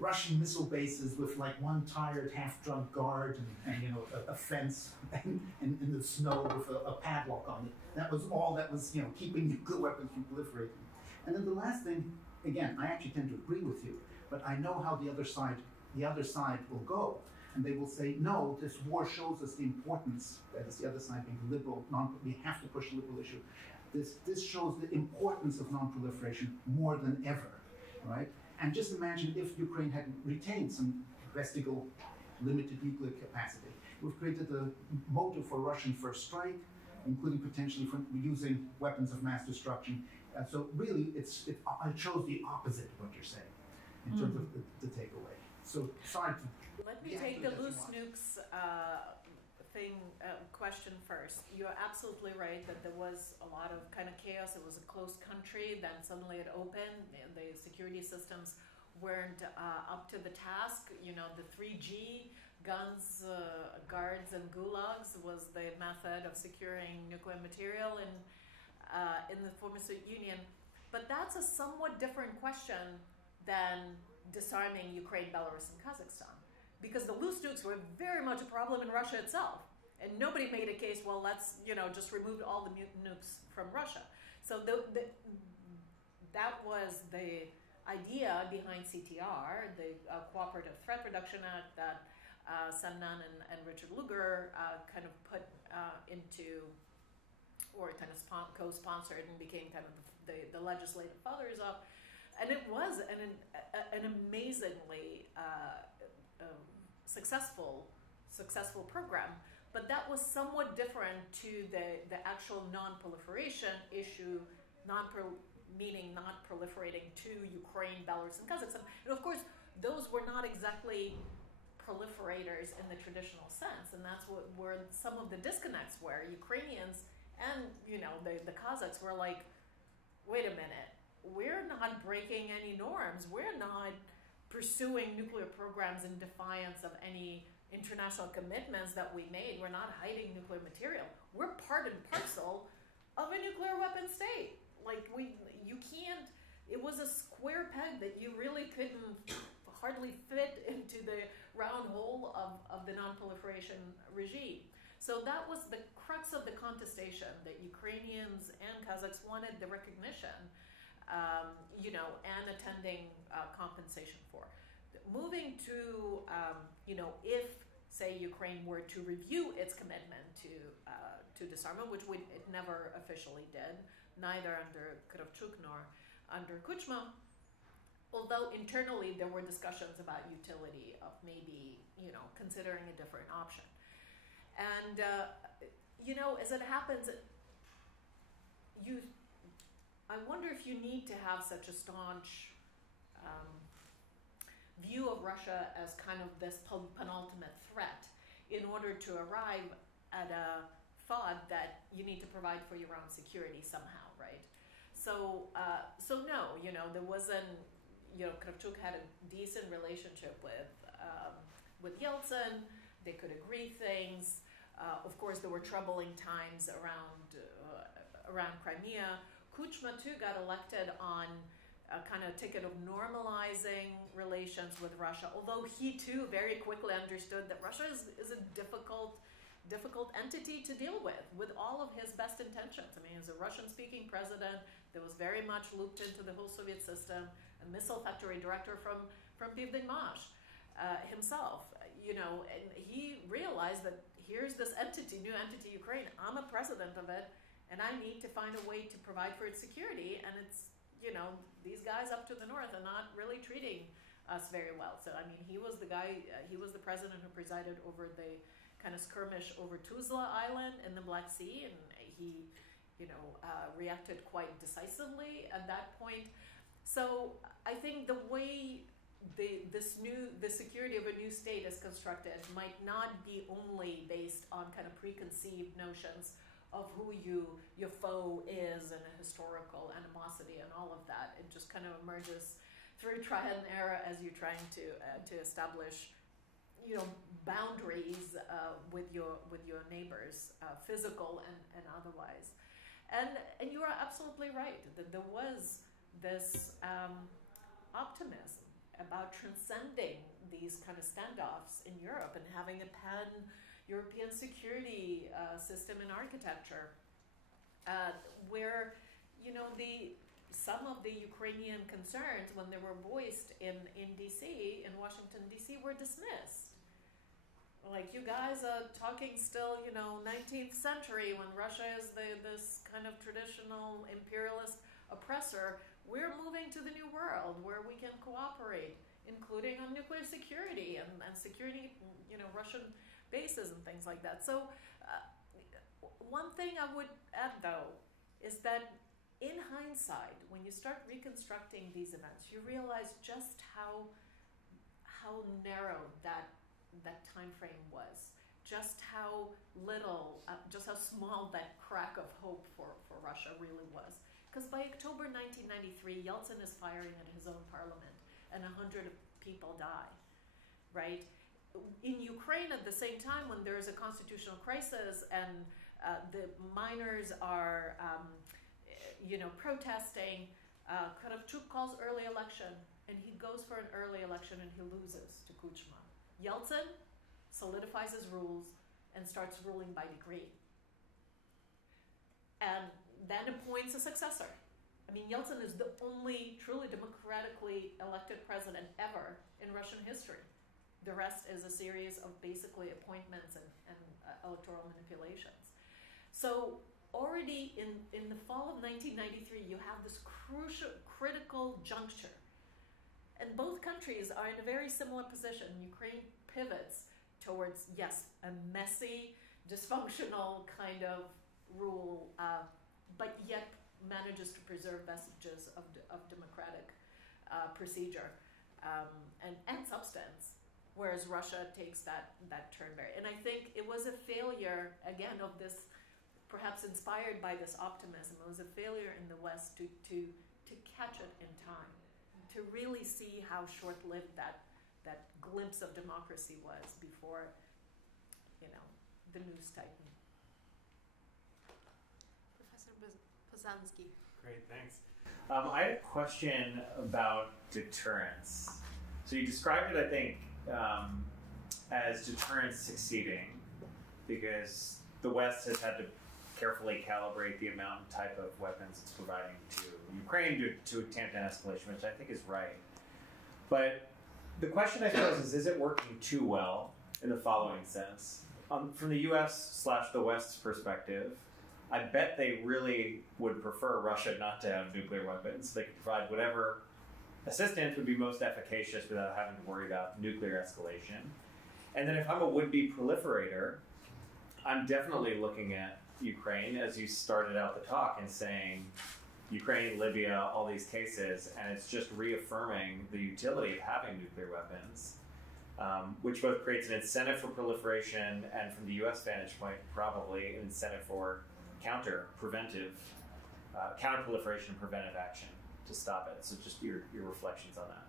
Russian missile bases with like one tired, half-drunk guard and a fence and in the snow with a padlock on it. That was all that was, keeping nuclear weapons from proliferating. And then the last thing, again, I actually tend to agree with you, but I know how the other side will go. And they will say, no, this war shows us the importance, that is the other side being liberal, we have to push the liberal issue. This shows the importance of non-proliferation more than ever, right? And just imagine if Ukraine had retained some vestigial limited nuclear capacity. We've created a motive for Russian first strike, including potentially for using weapons of mass destruction. So really, it shows the opposite of what you're saying in terms of the takeaway. So sorry to... Let me take the loose nukes question first. You're absolutely right that there was a lot of kind of chaos. It was a closed country, then suddenly it opened. The security systems weren't up to the task. The 3G guns, guards, and gulags was the method of securing nuclear material in the former Soviet Union. But that's a somewhat different question than disarming Ukraine, Belarus, and Kazakhstan. Because the loose nukes were very much a problem in Russia itself. And nobody made a case, well, let's, just remove all the nukes from Russia. So that was the idea behind CTR, the Cooperative Threat Reduction Act that Sanne and Richard Lugar kind of put into, or kind of co-sponsored and became kind of the legislative fathers of. And it was an amazingly successful successful program, but that was somewhat different to the actual non-proliferation issue, meaning not proliferating to Ukraine, Belarus, and Kazakhstan. And of course, those were not exactly proliferators in the traditional sense, and that's where some of the disconnects were. Ukrainians and the Kazakhs were like, wait a minute, we're not breaking any norms, we're not pursuing nuclear programs in defiance of any international commitments that we made, we're not hiding nuclear material, we're part and parcel of a nuclear weapon state. Like, you can't, it was a square peg that you really couldn't hardly fit into the round hole of the non-proliferation regime. So that was the crux of the contestation, that Ukrainians and Kazakhs wanted the recognition, and attending compensation for. Moving to, if, say, Ukraine were to review its commitment to disarmament, which it never officially did, neither under Kravchuk nor under Kuchma, although internally there were discussions about utility of maybe, considering a different option. And, as it happens, I wonder if you need to have such a staunch view of Russia as kind of this penultimate threat in order to arrive at a thought that you need to provide for your own security somehow, right? So no, there wasn't, Kravchuk had a decent relationship with Yeltsin. They could agree things. Of course, there were troubling times around Crimea. Kuchma too got elected on a kind of ticket of normalizing relations with Russia, although he too very quickly understood that Russia is a difficult entity to deal with all of his best intentions. I mean, as a Russian-speaking president that was very much looped into the whole Soviet system, a missile factory director from Pivdenmash himself, and he realized that here's this new entity, Ukraine. I'm a president of it, and I need to find a way to provide for its security, and it's, these guys up to the north are not really treating us very well. So, I mean, he was the president who presided over the kind of skirmish over Tuzla Island in the Black Sea, and he, reacted quite decisively at that point. So I think the way the security of a new state is constructed might not be only based on kind of preconceived notions of who your foe is and a historical animosity and all of that. It just kind of emerges through trial and error as you're trying to establish, boundaries with your neighbors, physical and otherwise. And you are absolutely right that there was this optimism about transcending these kind of standoffs in Europe and having a pan-European security system and architecture, where some of the Ukrainian concerns, when they were voiced in D.C., in Washington, D.C., were dismissed. Like, you guys are talking still, 19th century, when Russia is this kind of traditional imperialist oppressor. We're moving to the new world where we can cooperate, including on nuclear security and security, Russian bases and things like that. So one thing I would add, though, is that in hindsight, when you start reconstructing these events, you realize just how narrow that time frame was, just how little, just how small that crack of hope for Russia really was. Because by October 1993, Yeltsin is firing at his own parliament, and 100 people die, right? In Ukraine, at the same time, when there is a constitutional crisis and the miners are, protesting, Kravchuk calls early election, and he goes for an early election and he loses to Kuchma. Yeltsin solidifies his rules and starts ruling by decree. And then appoints a successor. I mean, Yeltsin is the only truly democratically elected president ever in Russian history. The rest is a series of basically appointments and electoral manipulations. So already in the fall of 1993, you have this critical juncture. And both countries are in a very similar position. Ukraine pivots towards, yes, a messy, dysfunctional kind of rule, but yet manages to preserve vestiges of democratic procedure and substance, whereas Russia takes that turn. And I think it was a failure, again, of this, perhaps inspired by this optimism. It was a failure in the West to catch it in time, to really see how short-lived that glimpse of democracy was before, the noose tightened. Professor Poznański. Great, thanks. I had a question about deterrence. So you described it, I think, as deterrence succeeding, because the West has had to carefully calibrate the amount and type of weapons it's providing to Ukraine to attempt an escalation, which I think is right. But the question, I suppose, is it working too well in the following sense? From the US/the West's perspective, I bet they really would prefer Russia not to have nuclear weapons. They could provide whatever assistance would be most efficacious without having to worry about nuclear escalation. And then if I'm a would-be proliferator, I'm definitely looking at Ukraine, as you started out the talk, and saying Ukraine, Libya, all these cases, and it's just reaffirming the utility of having nuclear weapons, which both creates an incentive for proliferation and, from the US vantage point, probably an incentive for counter-proliferation and preventive action to stop it. So just your reflections on that.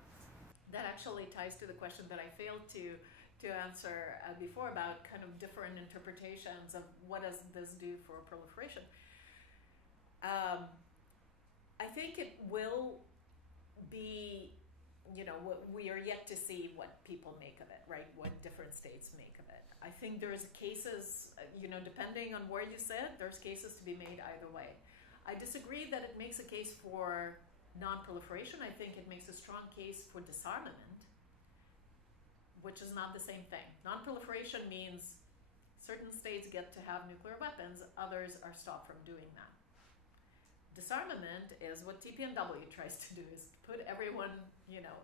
That actually ties to the question that I failed to answer before about kind of different interpretations of what does this do for proliferation. I think it will be, we are yet to see what people make of it, right? What different states make of it. I think there's cases, depending on where you sit, there's cases to be made either way. I disagree that it makes a case for non-proliferation. I think it makes a strong case for disarmament, which is not the same thing. Non-proliferation means certain states get to have nuclear weapons, others are stopped from doing that. Disarmament is what TPNW tries to do, is put everyone,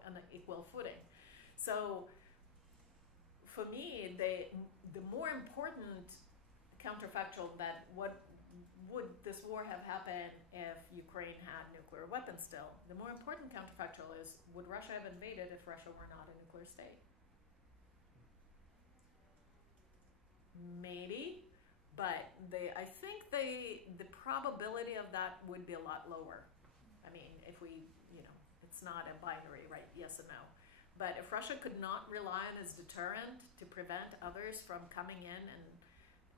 on an equal footing. So for me, the more important counterfactual that what would this war have happened if Ukraine had nuclear weapons still, the more important counterfactual is, would Russia have invaded if Russia were not a nuclear state? Maybe, but I think the probability of that would be a lot lower. I mean, if we, it's not a binary, right? Yes and no. But if Russia could not rely on its deterrent to prevent others from coming in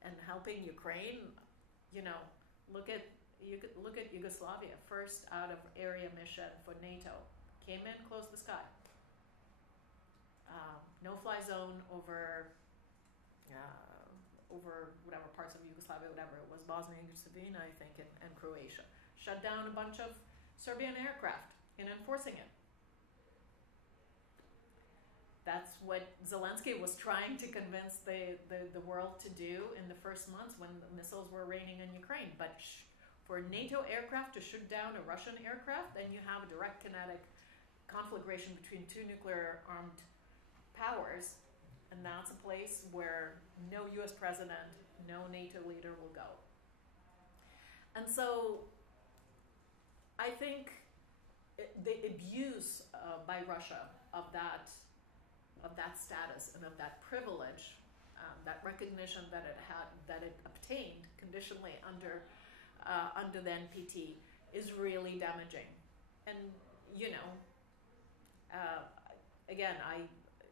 and helping Ukraine, look at Yugoslavia, first out of area mission for NATO, came in, closed the sky. No-fly zone over whatever parts of Yugoslavia, whatever it was, Bosnia and Herzegovina, I think, and Croatia. Shut down a bunch of Serbian aircraft in enforcing it. That's what Zelensky was trying to convince the world to do in the first months when the missiles were raining in Ukraine. But for NATO aircraft to shoot down a Russian aircraft, then you have a direct kinetic conflagration between two nuclear-armed powers. And that's a place where no US president, no NATO leader will go. And so I think the abuse by Russia of that status and of that privilege, that recognition that it obtained conditionally under the NPT, is really damaging. And again,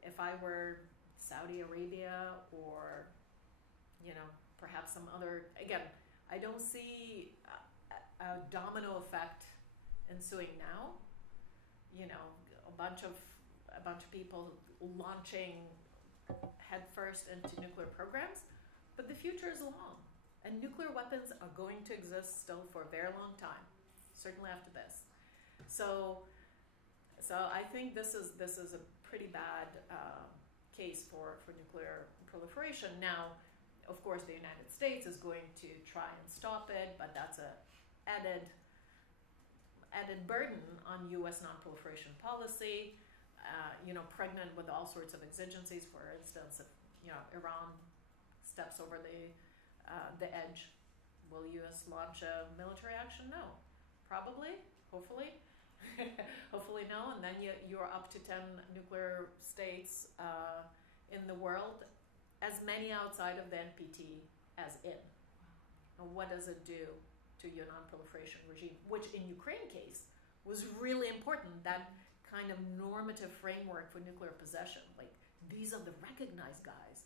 if I were Saudi Arabia or, perhaps some other, again, I don't see a domino effect ensuing now. A bunch of people launching headfirst into nuclear programs, but the future is long, and nuclear weapons are going to exist still for a very long time, certainly after this. So I think this is a pretty bad case for nuclear proliferation. Now, of course, the United States is going to try and stop it, but that's a added burden on U.S. non-proliferation policy, pregnant with all sorts of exigencies. For instance, if Iran steps over the edge, will U.S. launch a military action? No. Probably, hopefully. Hopefully no, and then you're up to 10 nuclear states in the world, as many outside of the NPT as in. And what does it do to your non-proliferation regime, which in Ukraine case was really important, that kind of normative framework for nuclear possession. Like, these are the recognized guys.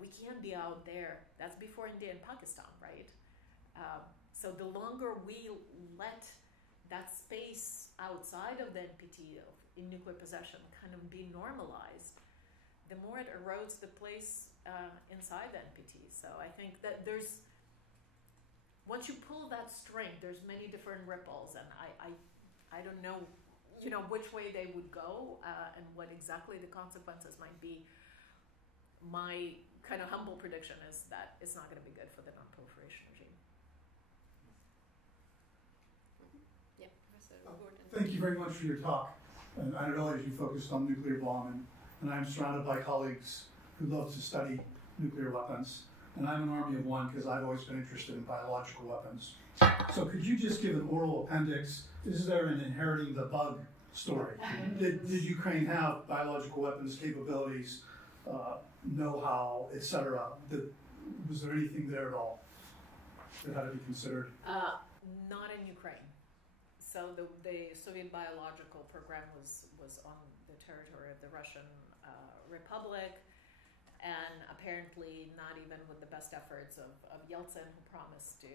We can't be out there. That's before India and Pakistan, right? So the longer we let that space outside of the NPT in nuclear possession kind of be normalized, the more it erodes the place inside the NPT. So I think that once you pull that string, there's many different ripples, and I don't know, which way they would go and what exactly the consequences might be. My kind of humble prediction is that it's not going to be good for the non-proliferation regime. Yeah, Professor Gordon. Thank you very much for your talk. And I realize you focused on nuclear bomb, and I'm surrounded by colleagues who love to study nuclear weapons. And I'm an army of one because I've always been interested in biological weapons. So could you just give an oral appendix? Is there an inheriting the bug story? Did Ukraine have biological weapons capabilities, know-how, etc.? Was there anything there at all that had to be considered? Not in Ukraine. So the Soviet biological program was on the territory of the Russian Republic, and apparently not even with the best efforts of Yeltsin, who promised to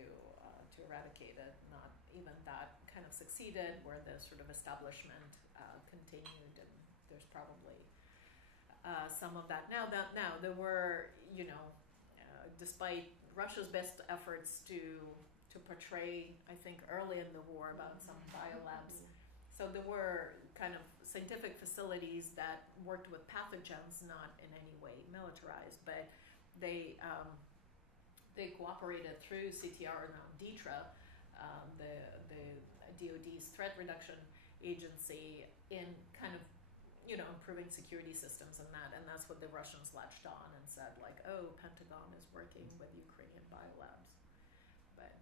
eradicate it. Not even that kind of succeeded, where the sort of establishment continued, and there's probably some of that. Now there were, despite Russia's best efforts to portray, I think, early in the war about some biolabs. So there were kind of scientific facilities that worked with pathogens, not in any way militarized, but they cooperated through CTR and now DITRA, the DoD's threat reduction agency, in kind of improving security systems and that's what the Russians latched on and said, like, oh, Pentagon is working with Ukrainian biolabs. But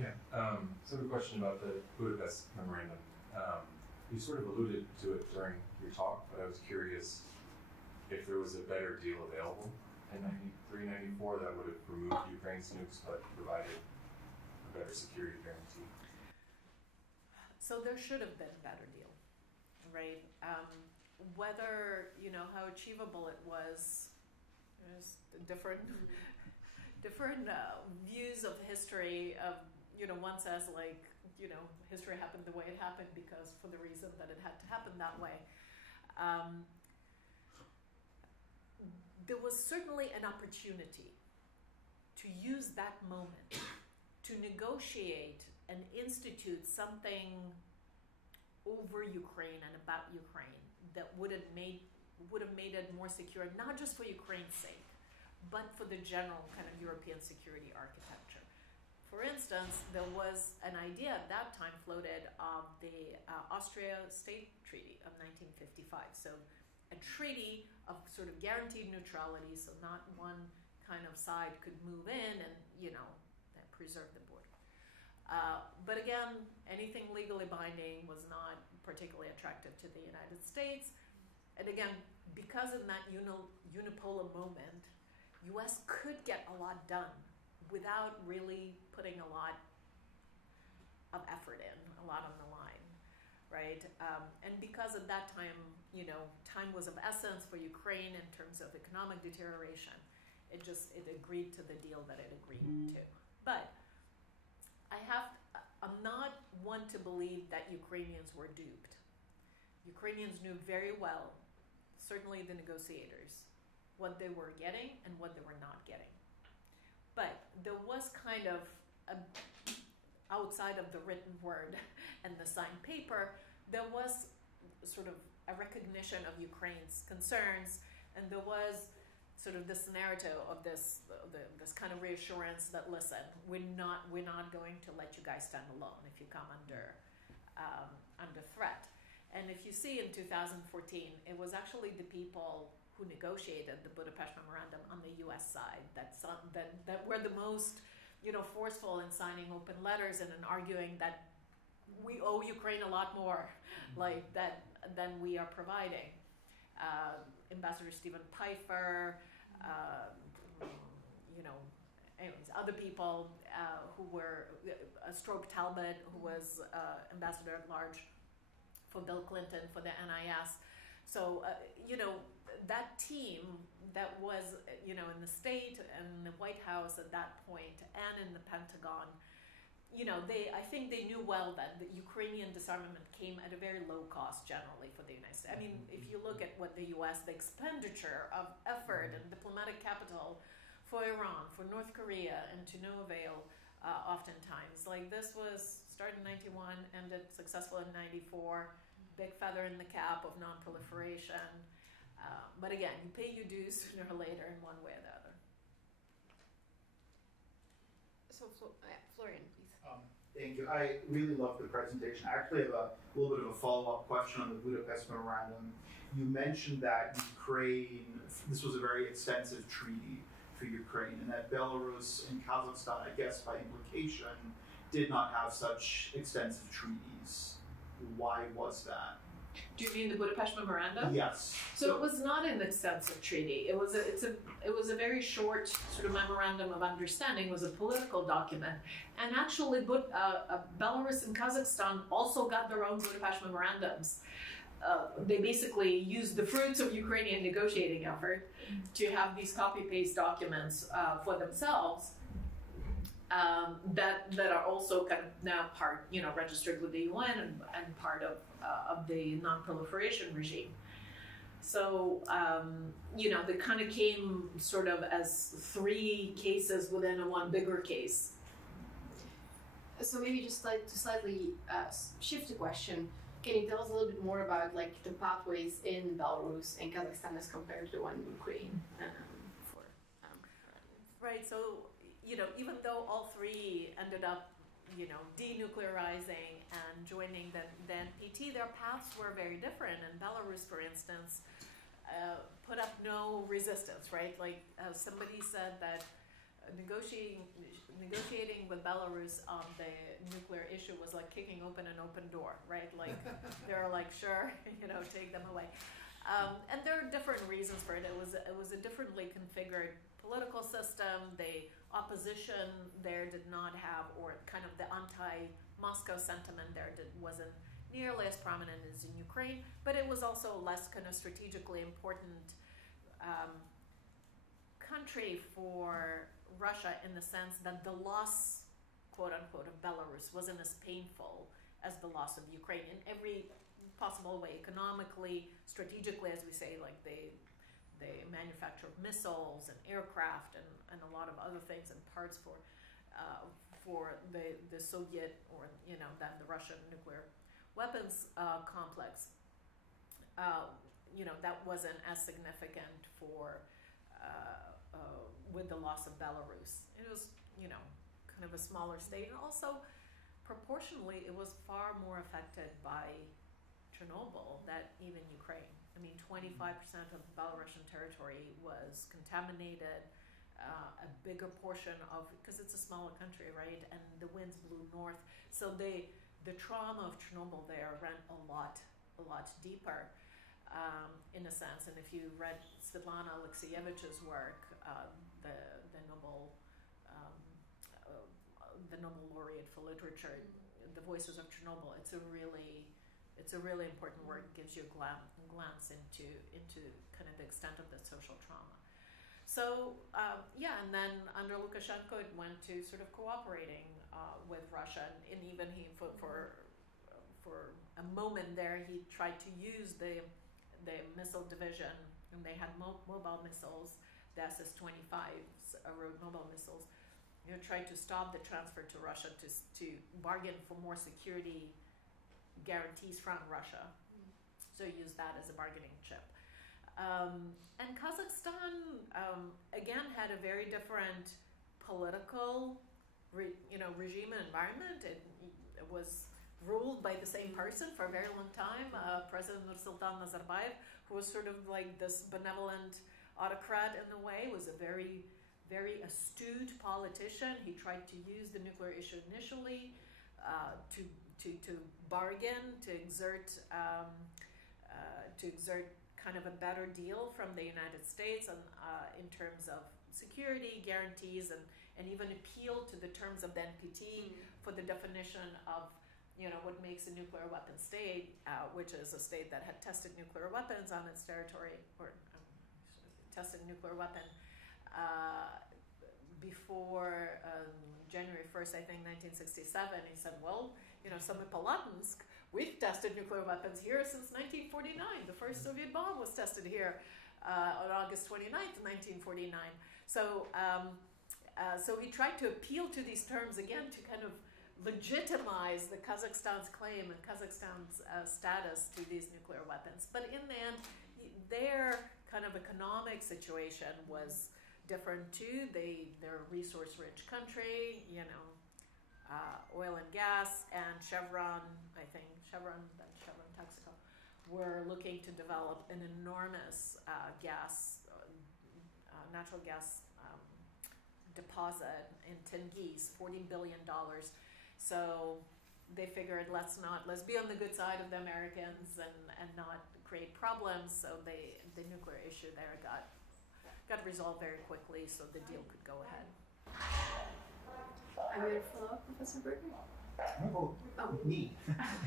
yeah, so I have a question about the Budapest Memorandum. You sort of alluded to it during your talk, but I was curious if there was a better deal available in 93, 94 that would have removed Ukraine's nukes but provided a better security guarantee. So there should have been a better deal, right? Whether, how achievable it was, there's different views of history. Of one says, like, history happened the way it happened because for the reason that it had to happen that way. There was certainly an opportunity to use that moment to negotiate and institute something over Ukraine and about Ukraine that would have made it more secure, not just for Ukraine's sake, but for the general kind of European security architecture. For instance, there was an idea at that time floated of the Austria State Treaty of 1955. So a treaty of sort of guaranteed neutrality, so not one kind of side could move in and, preserve the border. But again, anything legally binding was not particularly attractive to the United States. And again, because in that unipolar moment, U.S. could get a lot done without really putting a lot of effort in, a lot on the line, right? And because at that time, time was of essence for Ukraine in terms of economic deterioration, it agreed to the deal that it agreed to. But I'm not one to believe that Ukrainians were duped. Ukrainians knew very well, certainly the negotiators, what they were getting and what they were not getting. But there was kind of, outside of the written word and the signed paper, there was sort of a recognition of Ukraine's concerns, and there was sort of this narrative of this kind of reassurance that, listen, we're not going to let you guys stand alone if you come under threat. And if you see in 2014, it was actually the people who negotiated the Budapest Memorandum on the U.S. side that were the most, forceful in signing open letters and in arguing that we owe Ukraine a lot more, than we are providing. Ambassador Stephen Pfeiffer, anyways, other people who were Strobe Talbot, who was ambassador at large for Bill Clinton for the NIS. So that team that was in the state and the White House at that point and in the Pentagon, I think they knew well that the Ukrainian disarmament came at a very low cost generally for the United States. I mean, if you look at what the U.S., the expenditure of effort and diplomatic capital for Iran, for North Korea, and to no avail, oftentimes. Like this was started in 91, ended successful in 94, big feather in the cap of non-proliferation. But again, you pay your dues sooner or later in one way or the other. So, Florian, please. Thank you. I really loved the presentation. I actually have a little bit of a follow-up question on the Budapest Memorandum. You mentioned that Ukraine, this was a very extensive treaty for Ukraine, and that Belarus and Kazakhstan, I guess by implication, did not have such extensive treaties. Why was that? Do you mean the Budapest Memorandum? Yes. So it was not an extensive treaty. It was a very short sort of memorandum of understanding. It was a political document, and actually, Belarus and Kazakhstan also got their own Budapest memorandums. They basically used the fruits of Ukrainian negotiating effort to have these copy-paste documents for themselves. That are also kind of now part, registered with the UN and part of the non-proliferation regime. So, they kind of came sort of as three cases within one bigger case. So maybe just like to slightly shift the question, can you tell us a little bit more about like the pathways in Belarus and Kazakhstan as compared to the one in Ukraine? Right. So, even though all three ended up, denuclearizing and joining the NPT, their paths were very different. And Belarus, for instance, put up no resistance, right? Like somebody said that negotiating with Belarus on the nuclear issue was like kicking open an open door, right? Like they're like, sure, take them away. And there are different reasons for it. It was a differently configured political system. The opposition there did not have, or kind of the anti-Moscow sentiment there wasn't nearly as prominent as in Ukraine, but it was also a less kind of strategically important country for Russia in the sense that the loss, quote unquote, of Belarus wasn't as painful as the loss of Ukraine in every possible way, economically, strategically, as we say, like they manufacture missiles and aircraft and a lot of other things and parts for the Soviet or then the Russian nuclear weapons complex. That wasn't as significant for with the loss of Belarus. It was kind of a smaller state, and also proportionally it was far more affected by Chernobyl than even Ukraine. I mean, 25% of Belarusian territory was contaminated. A bigger portion of, because it's a smaller country, right? And the winds blew north, so the trauma of Chernobyl there ran a lot deeper, in a sense. And if you read Svetlana Alexievich's work, the Nobel laureate for literature, The Voices of Chernobyl, it's a really important work. It gives you a glance into kind of the extent of the social trauma. So and then under Lukashenko, it went to sort of cooperating with Russia, and even he for a moment there he tried to use the missile division, and they had mobile missiles, the SS-25s, mobile missiles. Tried to stop the transfer to Russia to bargain for more security guarantees from Russia. So use that as a bargaining chip. And Kazakhstan, again, had a very different political regime and environment. It was ruled by the same person for a very long time, President Nursultan Nazarbayev, who was sort of like this benevolent autocrat in a way, was a very, very astute politician. He tried to use the nuclear issue initially to bargain, to exert kind of a better deal from the United States and in terms of security guarantees, and even appeal to the terms of the NPT for the definition of what makes a nuclear weapon state, which is a state that had tested nuclear weapons on its territory, or tested nuclear weapon before January 1st, I think, 1967. He said, well, Semipalatinsk, we've tested nuclear weapons here since 1949. The first Soviet bomb was tested here on August 29th, 1949. So he tried to appeal to these terms again to kind of legitimize the Kazakhstan's claim and Kazakhstan's status to these nuclear weapons. But in the end, their kind of economic situation was different too. They're a resource-rich country, oil and gas, and Chevron, then Chevron Texaco, were looking to develop an enormous natural gas deposit in Tengiz, $40 billion. So they figured, let's be on the good side of the Americans and not create problems. So the nuclear issue there got resolved very quickly, so the deal could go ahead. I'm going to follow up, Professor Berger. No, me.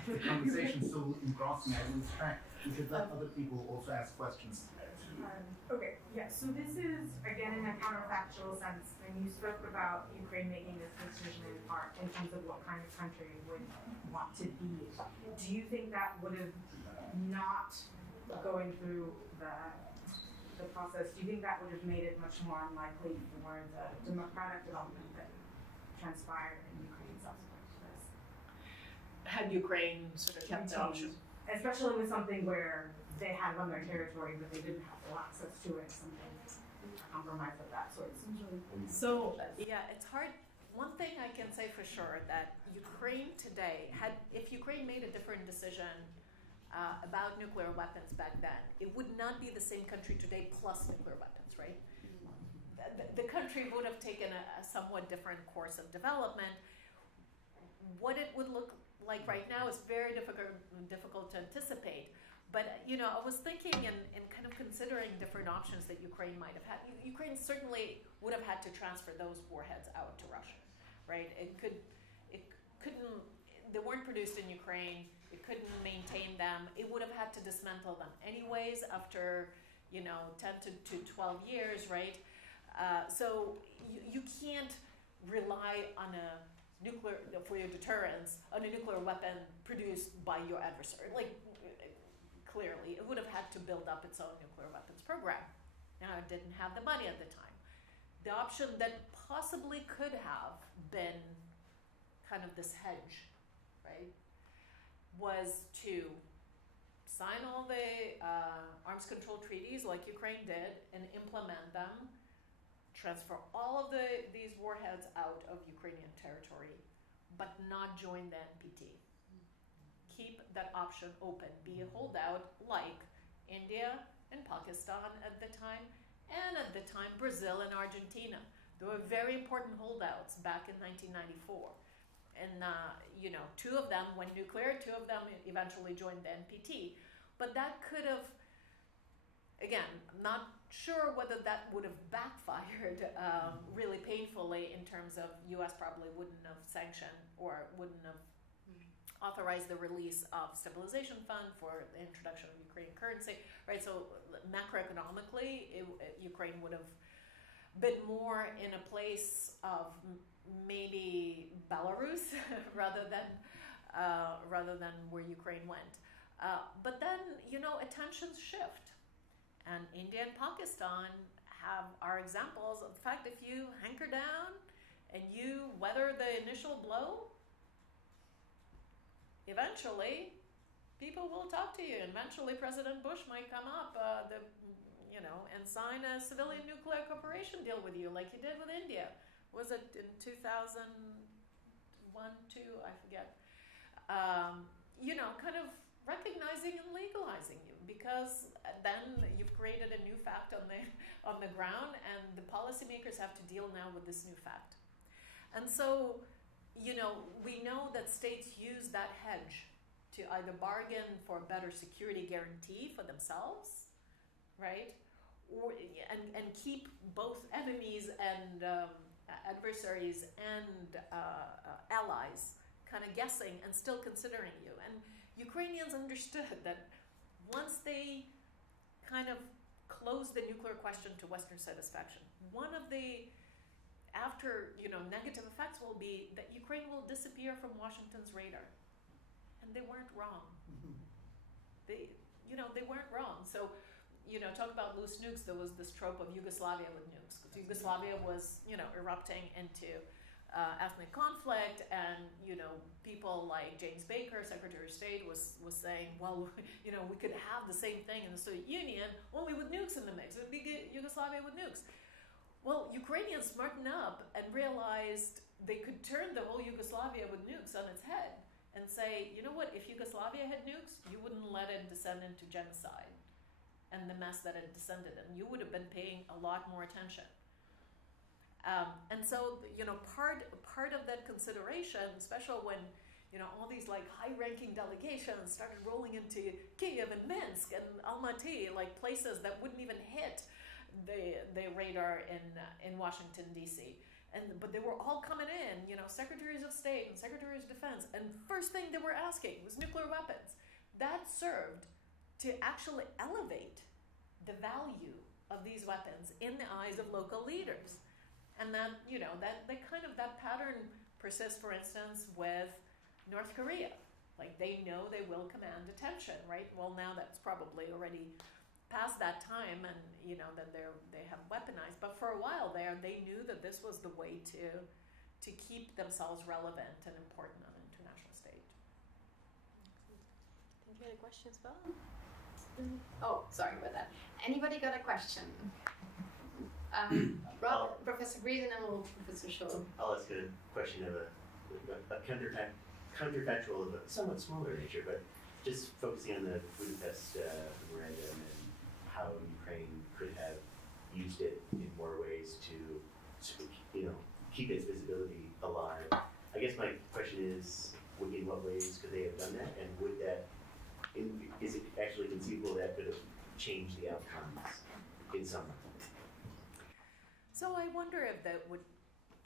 The conversation's so engrossing, I lose track. We should let other people also ask questions. Okay, yeah, so this is, again, in a counterfactual sense, and you spoke about Ukraine making this decision in part in terms of what kind of country it would want to be. Do you think that would have not going through the process, do you think that would have made it much more unlikely for the democratic development that transpired in Ukraine subsequent to this? Had Ukraine sort of kept the option? Especially with something where they had won their territory, but they didn't have full access to it, something compromise of that sort. So, yeah, it's hard. One thing I can say for sure that Ukraine today if Ukraine made a different decision about nuclear weapons back then, it would not be the same country today plus nuclear weapons, right? The country would have taken a somewhat different course of development. What it would look like right now is very difficult to anticipate. But, I was thinking and kind of considering different options that Ukraine might have had. Ukraine certainly would have had to transfer those warheads out to Russia, right? They weren't produced in Ukraine. It couldn't maintain them. It would have had to dismantle them anyways after, 10 to 12 years, right? So you can't rely on for your deterrence, on a nuclear weapon produced by your adversary. Clearly, it would have had to build up its own nuclear weapons program. Now, it didn't have the money at the time. The option that possibly could have been kind of this hedge, right, was to sign all the arms control treaties like Ukraine did and implement them, transfer all of these warheads out of Ukrainian territory, but not join the NPT. Keep that option open, be a holdout like India and Pakistan at the time, and at the time Brazil and Argentina. They were very important holdouts back in 1994. And, two of them went nuclear, two of them eventually joined the NPT. But that could have, again, not sure whether that would have backfired really painfully in terms of U.S. probably wouldn't have sanctioned or wouldn't have authorized the release of stabilization fund for the introduction of Ukrainian currency, right? So macroeconomically, Ukraine would have been more in a place of maybe Belarus rather than where Ukraine went. But then, attentions shift. And India and Pakistan are examples of the fact if you hunker down and you weather the initial blow, eventually people will talk to you. Eventually President Bush might come up and sign a civilian nuclear cooperation deal with you like he did with India. Was it in 2001, 2? I forget. kind of recognizing and legalizing you, because then you've created a new fact on the ground, and the policymakers have to deal now with this new fact. And so, we know that states use that hedge to either bargain for a better security guarantee for themselves, right, and keep both enemies and adversaries and allies kind of guessing and still considering you. And Ukrainians understood that once they kind of closed the nuclear question to Western satisfaction, one of the negative effects will be that Ukraine will disappear from Washington's radar. And they weren't wrong. They weren't wrong. So, talk about loose nukes. There was this trope of Yugoslavia with nukes. Yugoslavia was, erupting into ethnic conflict, and people like James Baker, Secretary of State, was saying, well, we could have the same thing in the Soviet Union, only with nukes in the mix. It would be Yugoslavia with nukes. Well, Ukrainians smartened up and realized they could turn the whole Yugoslavia with nukes on its head and say, you know what, if Yugoslavia had nukes, you wouldn't let it descend into genocide and the mess that it descended in. You would have been paying a lot more attention. And so, part of that consideration, especially when, all these like high-ranking delegations started rolling into Kiev and Minsk and Almaty, like places that wouldn't even hit the radar in Washington, D.C. But they were all coming in, secretaries of state and secretaries of defense, and first thing they were asking was nuclear weapons. That served to actually elevate the value of these weapons in the eyes of local leaders. And that, that pattern persists, for instance, with North Korea. Like, they know they will command attention, right? Well, now that's probably already past that time, and that they have weaponized. But for a while there, they knew that this was the way to keep themselves relevant and important on the international stage. Thank you. Any questions, Bill? Oh, sorry about that. Anybody got a question? Professor Breed, and then we'll Professor Scholl. I'll ask a question of a counterfactual of a somewhat smaller nature, but just focusing on the Budapest memorandum and how Ukraine could have used it in more ways to, keep its visibility alive. I guess my question is, in what ways could they have done that, and would that, is it actually conceivable that could have changed the outcomes in some way? So I wonder if that would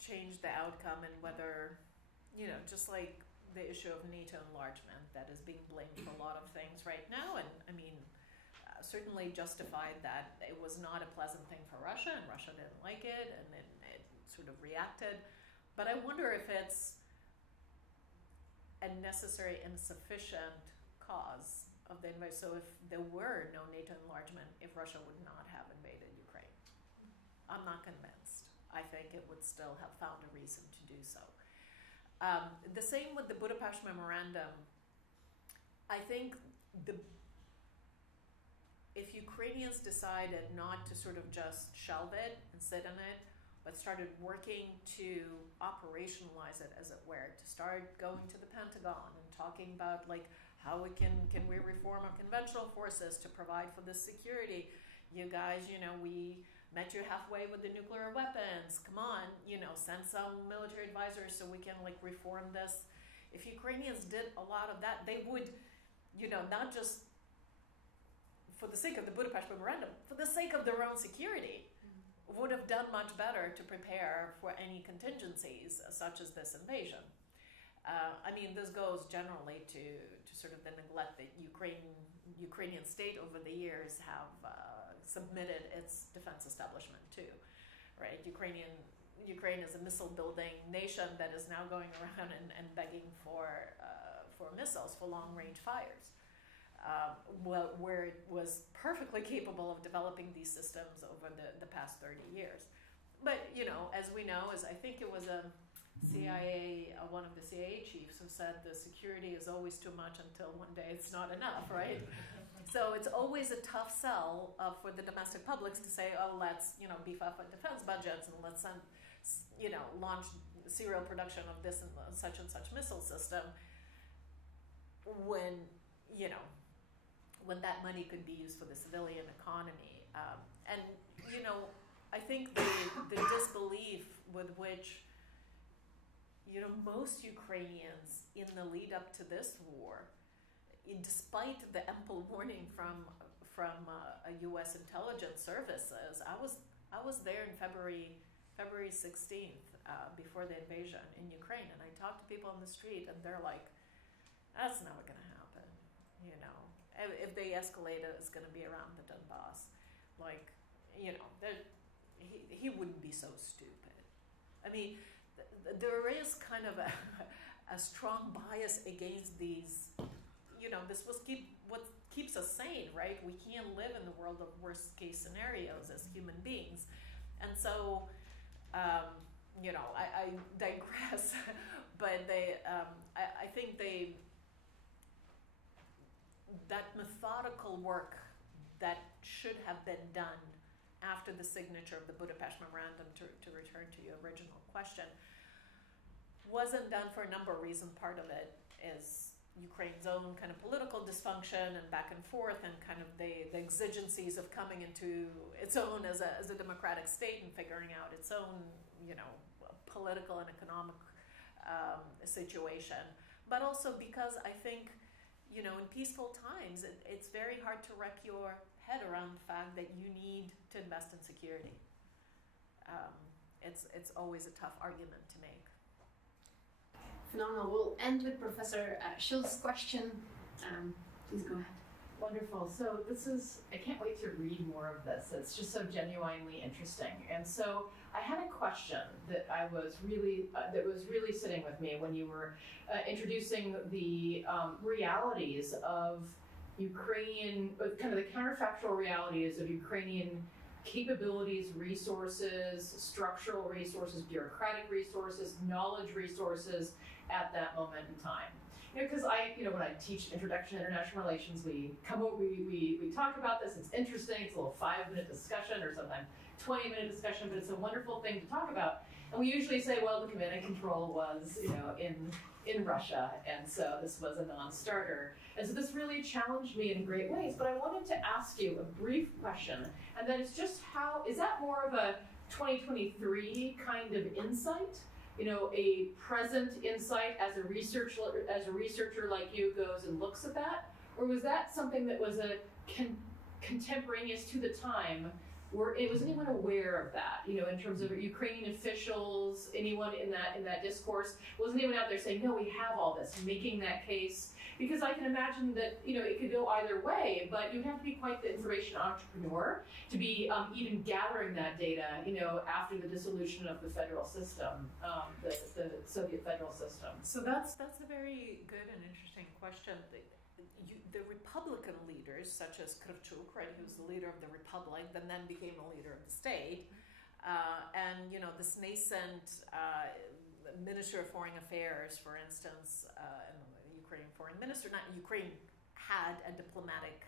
change the outcome, and whether, just like the issue of NATO enlargement that is being blamed for a lot of things right now, and certainly justified that it was not a pleasant thing for Russia, and Russia didn't like it, and it sort of reacted. But I wonder if it's a necessary and sufficient cause of the invasion. So if there were no NATO enlargement, if Russia would not have invaded Ukraine. I'm not convinced. I think it would still have found a reason to do so. The same with the Budapest Memorandum. I think if Ukrainians decided not to sort of just shelve it and sit on it, but started working to operationalize it, as it were, to start going to the Pentagon and talking about like how can we reform our conventional forces to provide for this security. You guys, we met you halfway with the nuclear weapons. Come on, send some military advisors so we can like reform this. If Ukrainians did a lot of that, they would, not just for the sake of the Budapest Memorandum, for the sake of their own security, would have done much better to prepare for any contingencies such as this invasion. This goes generally to sort of the neglect that Ukrainian state over the years have submitted its defense establishment to, right? Ukraine is a missile building nation that is now going around and begging for missiles for long range fires. Where it was perfectly capable of developing these systems over the past 30 years. But, as we know, I think it was one of the CIA chiefs who said the security is always too much until one day it's not enough, right? So it's always a tough sell for the domestic publics to say, oh, let's, beef up our defense budgets, and let's, launch serial production of this and such missile system. when, you know, when that money could be used for the civilian economy. And, you know, I think the disbelief with which, you know, most Ukrainians in the lead up to this war, despite the ample warning from U.S. intelligence services, I was there in February 16th, before the invasion in Ukraine, and I talked to people on the street, and they're like, "That's never going to happen." You know, if they escalate it, it's going to be around the Donbass. Like, you know, he wouldn't be so stupid. I mean, there is kind of a strong bias against these. You know, this was what keeps us sane, right? We can't live in the world of worst case scenarios as human beings, and so. You know, I digress, but I think that methodical work that should have been done after the signature of the Budapest Memorandum, to return to your original question, wasn't done for a number of reasons. Part of it is Ukraine's own kind of political dysfunction and back and forth, and kind of the exigencies of coming into its own as a democratic state and figuring out its own, you know, political and economic situation. But also because I think, you know, in peaceful times, it's very hard to wrap your head around the fact that you need to invest in security. It's always a tough argument to make. Phenomenal. We'll end with Professor Schultz's question. Please go ahead. Wonderful. So I can't wait to read more of this. It's just so genuinely interesting. And so I had a question that was really sitting with me when you were introducing the realities of Ukrainian, kind of the counterfactual realities of Ukrainian capabilities, resources, structural resources, bureaucratic resources, knowledge resources at that moment in time. You know, because when I teach Introduction to International Relations, we come over, we talk about this. It's interesting. It's a little 5-minute discussion, or sometimes 20-minute discussion, but it's a wonderful thing to talk about. And we usually say, well, the command and control was, you know, in Russia, and so this was a non-starter. And so this really challenged me in great ways. But I wanted to ask you a brief question, and that is just is that more of a 2023 kind of insight? You know, a present insight as a researcher like you goes and looks at that? Or was that something that was contemporaneous to the time? Was anyone aware of that? You know, in terms of Ukrainian officials, anyone in that discourse? Was anyone out there saying, no, we have all this, making that case? Because I can imagine that, you know, it could go either way, but you'd have to be quite the information entrepreneur to be even gathering that data, you know, after the dissolution of the federal system, the Soviet federal system. So that's a very good and interesting question. The Republican leaders, such as Kravchuk, right, who's the leader of the Republic, and then became a leader of the state, and, you know, this nascent Minister of Foreign Affairs, for instance, and the Ukrainian foreign minister, Ukraine had a diplomatic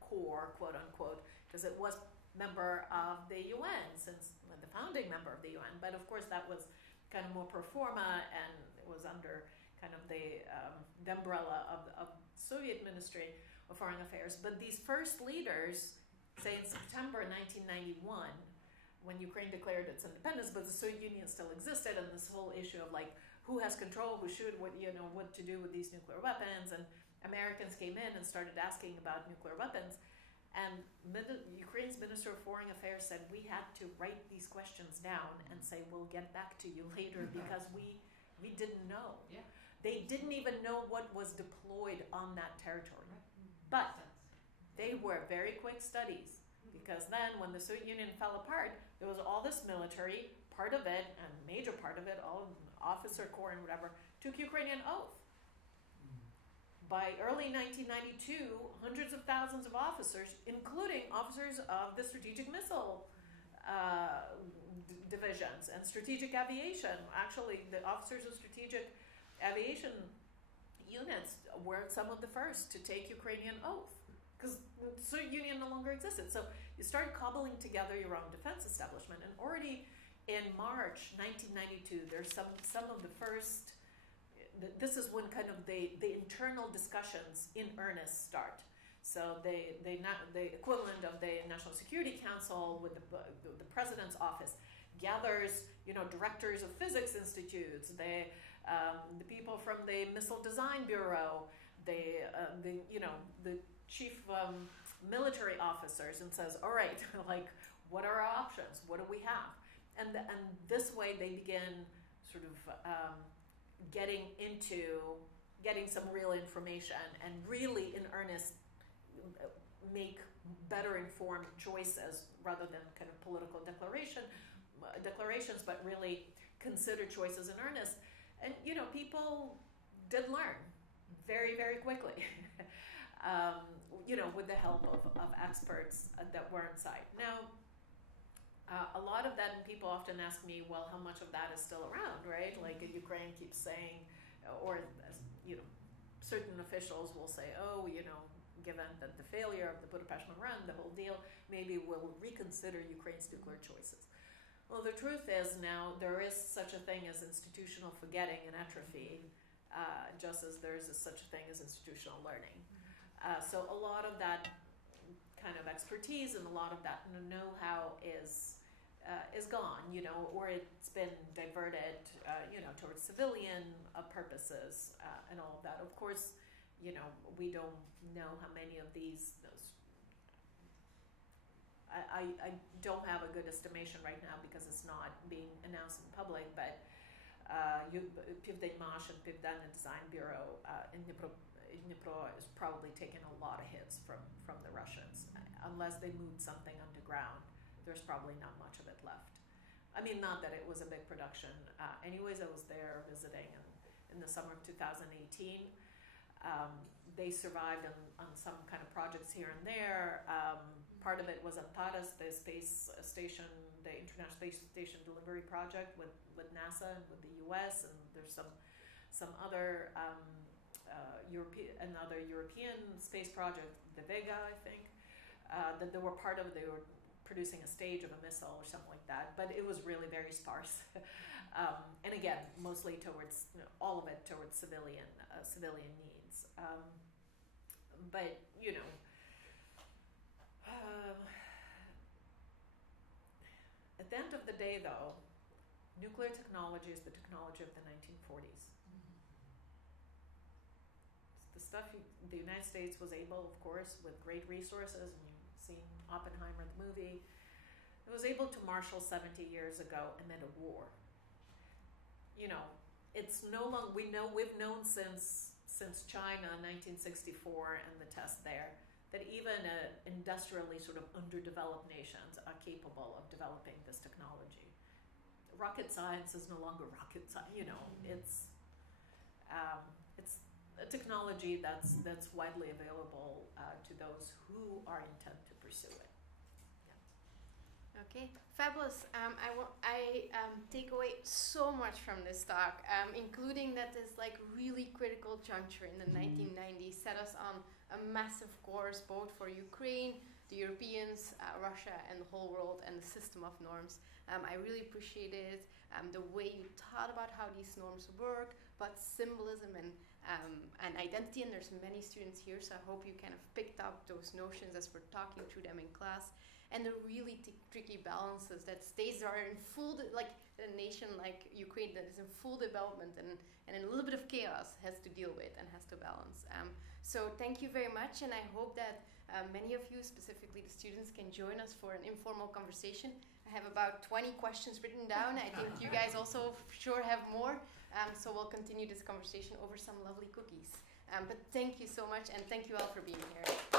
corps, quote unquote, because it was member of the UN, since the founding member of the UN, but of course that was kind of more pro forma, and it was under kind of the umbrella of Soviet Ministry of Foreign Affairs. But these first leaders, say in September 1991, when Ukraine declared its independence, but the Soviet Union still existed, and this whole issue of like who has control, who should, what to do with these nuclear weapons, and Americans came in and started asking about nuclear weapons, and Ukraine's Minister of Foreign Affairs said we had to write these questions down and say we'll get back to you later because we didn't know. Yeah. They didn't even know what was deployed on that territory. But they were very quick studies, because then when the Soviet Union fell apart, there was all this military, part of it, and major part of it, all officer corps and whatever, took Ukrainian oath. By early 1992, hundreds of thousands of officers, including officers of the strategic missile divisions and strategic aviation, actually the officers of strategic aviation units were some of the first to take Ukrainian oath, because the Soviet Union no longer existed. So you start cobbling together your own defense establishment, and already in March 1992, there's some of the first this is when kind of the internal discussions in earnest start. So the equivalent of the National Security Council with the President's office gathers, directors of physics institutes, the people from the Missile Design Bureau, the chief military officers, and says, all right, like, what are our options? What do we have? And this way they begin sort of getting some real information and really in earnest make better informed choices rather than kind of political declarations, but really consider choices in earnest. And people did learn very, very quickly, with the help of experts that were on site. Now, a lot of that, and people often ask me, well, how much of that is still around, right? Like Ukraine keeps saying, or certain officials will say, oh, given that the failure of the Budapest Memorandum, the whole deal, maybe we'll reconsider Ukraine's nuclear choices. Well, the truth is now there is such a thing as institutional forgetting and atrophy, just as there is such a thing as institutional learning. So a lot of that kind of expertise and a lot of that know-how is gone, or it's been diverted, towards civilian purposes and all of that. Of course, we don't know how many of those. I don't have a good estimation right now because it's not being announced in public, but Pivdenmash and Pivdana Design Bureau in Dnipro is probably taking a lot of hits from the Russians. Unless they moved something underground, there's probably not much of it left. I mean, not that it was a big production. Anyways, I was there visiting in the summer of 2018. They survived on some kind of projects here and there. Part of it was on Pardee, the space station, the International Space Station Delivery Project with NASA and with the US, and there's some other European space project, the Vega, I think, that they were part of. They were producing a stage of a missile or something like that, but it was really very sparse. And again, mostly towards, all of it towards civilian needs. But, at the end of the day, though, nuclear technology is the technology of the 1940s. It's the stuff the United States was able, of course, with great resources, and you've seen Oppenheimer, the movie, it was able to marshal 70 years ago amid a war. It's no longer, we've known since China, 1964, and the test there, that even industrially sort of underdeveloped nations are capable of developing this technology. Rocket science is no longer rocket science. It's a technology that's widely available to those who are intent to pursue it. Okay, fabulous. I take away so much from this talk, including that this really critical juncture in the 1990s set us on a massive course both for Ukraine, the Europeans, Russia, and the whole world, and the system of norms. I really appreciated the way you taught about how these norms work, but symbolism and identity, and there's many students here, so I hope you kind of picked up those notions as we're talking through them in class. And the really tricky balances that states are in full, a nation like Ukraine that is in full development and in a little bit of chaos has to deal with and has to balance. So thank you very much, and I hope that many of you, specifically the students, can join us for an informal conversation. I have about 20 questions written down. I think you guys also sure have more, so we'll continue this conversation over some lovely cookies. But thank you so much, and thank you all for being here.